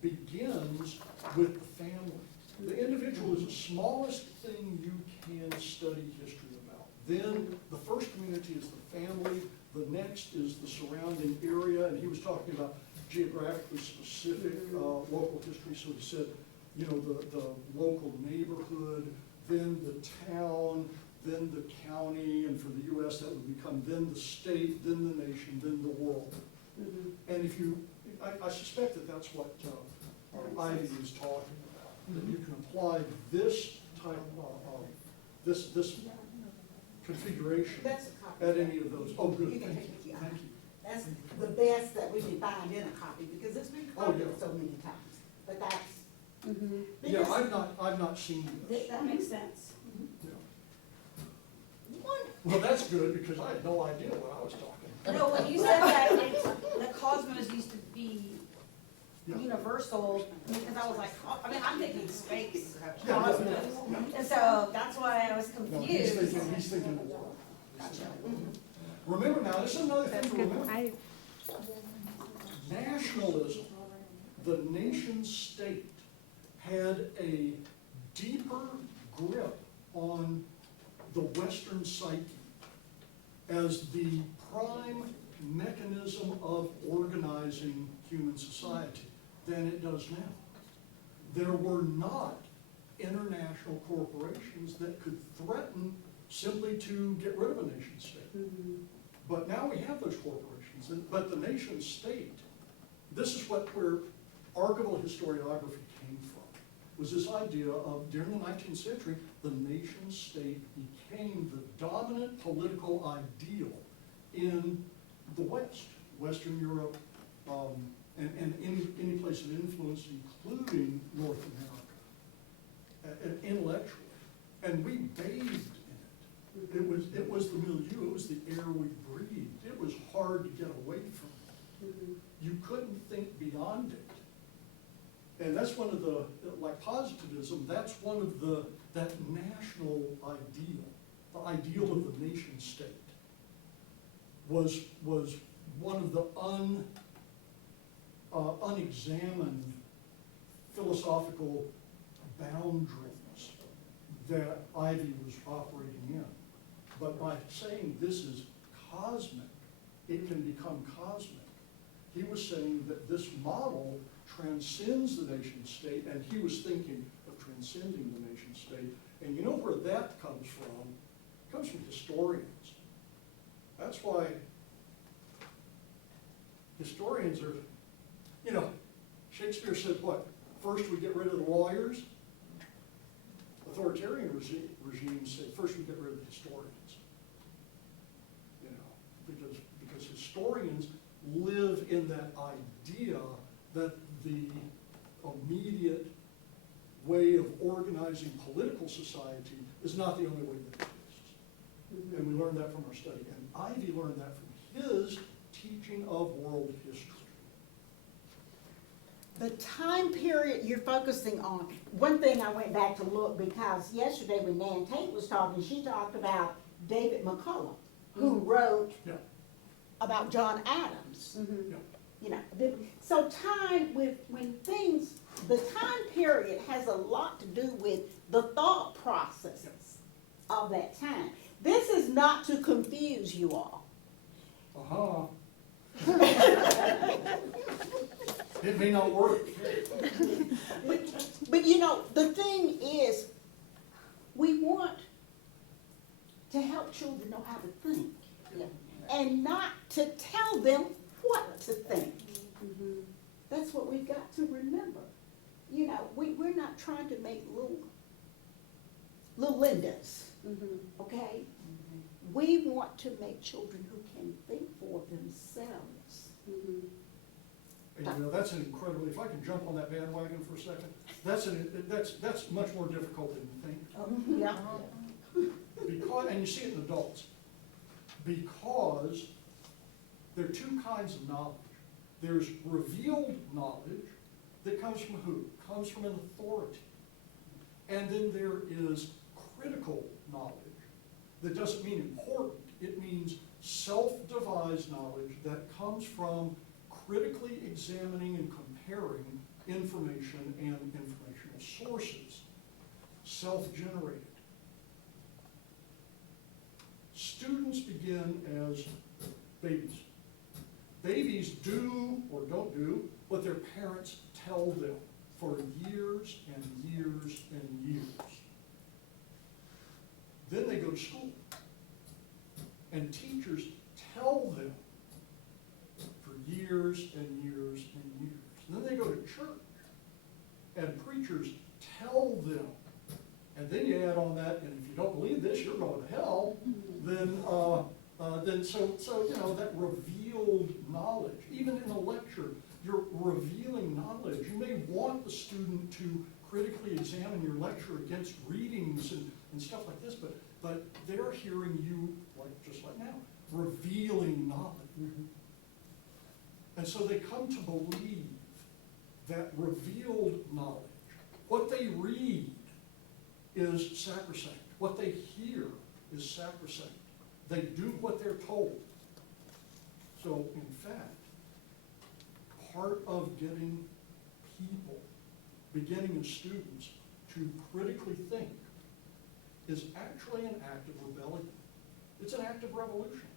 begins with the family. The individual is the smallest thing you can study history about. Then the first community is the family, the next is the surrounding area, and he was talking about geographically specific local history, so he said, you know, the local neighborhood, then the town, then the county, and for the US that would become then the state, then the nation, then the world. And if you, I suspect that that's what Ivey is talking about, that you can apply this type of, this configuration That's a copy. at any of those. Oh, good, You can thank take you, it, yeah. thank you. That's the best that we can find in a copy, because it's been Oh, copied yeah. so many times. But that's, Yeah, because I've not seen this. That makes sense. Yeah. one, Well, that's good, because I had no idea what I was talking. No, when you said that, the cosmos used to be Yeah. universal, because I was like, I mean, I'm thinking space, Yeah. cosmos. And so that's why I was No, he's confused. thinking the world. He's thinking the world. Remember now, this is another thing to remember. Nationalism, the nation state, had a deeper grip on the Western psyche as the prime mechanism of organizing human society than it does now. There were not international corporations that could threaten simply to get rid of a nation state. But now we have those corporations, but the nation state, this is where archival historiography came from, was this idea of, during the 19th century, the nation state became the dominant political ideal in the West, Western Europe, and any place of influence, including North America, intellectually. And we bathed in it. It was the milieu, it was the air we breathed. It was hard to get away from it. You couldn't think beyond it. And that's one of the, like positivism, that's one of that national ideal, the ideal of the nation state, was one of the unexamined philosophical boundaries that Ivey was operating in. But by saying this is cosmic, it can become cosmic. He was saying that this model transcends the nation state, and he was thinking of transcending the nation state. And you know where that comes from? It comes from historians. That's why historians are, you know, Shakespeare said what? First we get rid of the lawyers. Authoritarian regimes say first we get rid of the historians. You know, because historians live in that idea that the immediate way of organizing political society is not the only way that exists. And we learned that from our study. And Ivey learned that from his teaching of world history. the time period you're focusing on, one thing I went back to look, because yesterday when Nan Tate was talking, she talked about David McCullough, who wrote Yeah. about John Adams. Yeah. You know, so time with, when things, the time period has a lot to do with the thought processes of that time. This is not to confuse you all. Uh-huh. It may not work. But you know, the thing is, we want to help children know how to think. And not to tell them what to think. That's what we've got to remember. You know, we're not trying to make little Lindas, okay? We want to make children who can think for themselves. And you know, that's an incredibly, if I can jump on that bandwagon for a second, that's much more difficult than you think. Yeah. Because, and you see it in adults, because there are two kinds of knowledge. There's revealed knowledge that comes from who? Comes from an authority. And then there is critical knowledge that doesn't mean important. It means self-devised knowledge that comes from critically examining and comparing information and informational sources. Self-generated. Students begin as babies. Babies do or don't do what their parents tell them for years and years and years. Then they go to school. And teachers tell them for years and years and years. And then they go to church. And preachers tell them. And then you add on that, and if you don't believe this, you're going to hell. Then so you know, that revealed knowledge, even in a lecture, you're revealing knowledge. You may want the student to critically examine your lecture against readings and stuff like this, but they're hearing you, just like now, revealing knowledge. And so they come to believe that revealed knowledge, what they read is sacrosanct. What they hear is sacrosanct. They do what they're told. So, in fact, part of getting people, beginning as students, to critically think is actually an act of rebellion. It's an act of revolution.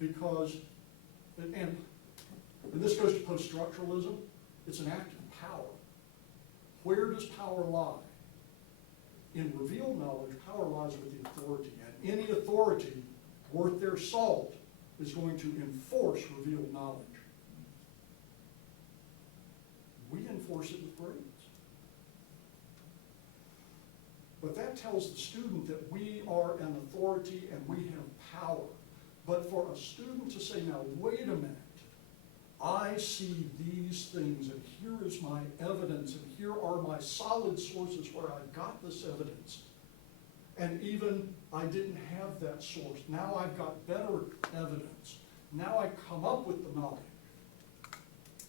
Because, and this goes to post-structuralism, it's an act of power. Where does power lie? In revealed knowledge, power lies with the authority. And any authority worth their salt is going to enforce revealed knowledge. We enforce it with grades. But that tells the student that we are an authority and we have power. But for a student to say, now wait a minute, I see these things and here is my evidence and here are my solid sources where I got this evidence. And even I didn't have that source. Now I've got better evidence. Now I come up with the knowledge,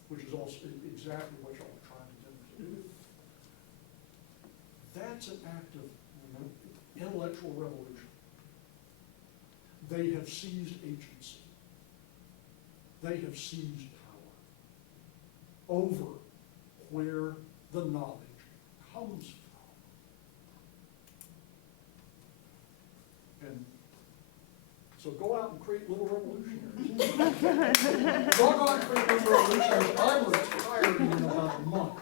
which is also exactly what y'all are trying to do. That's an act of intellectual revolution. They have seized agency. They have seized power over where the knowledge comes from. And so go out and create little revolutionaries. Go out and create little revolutionaries. I'm retiring in about a month.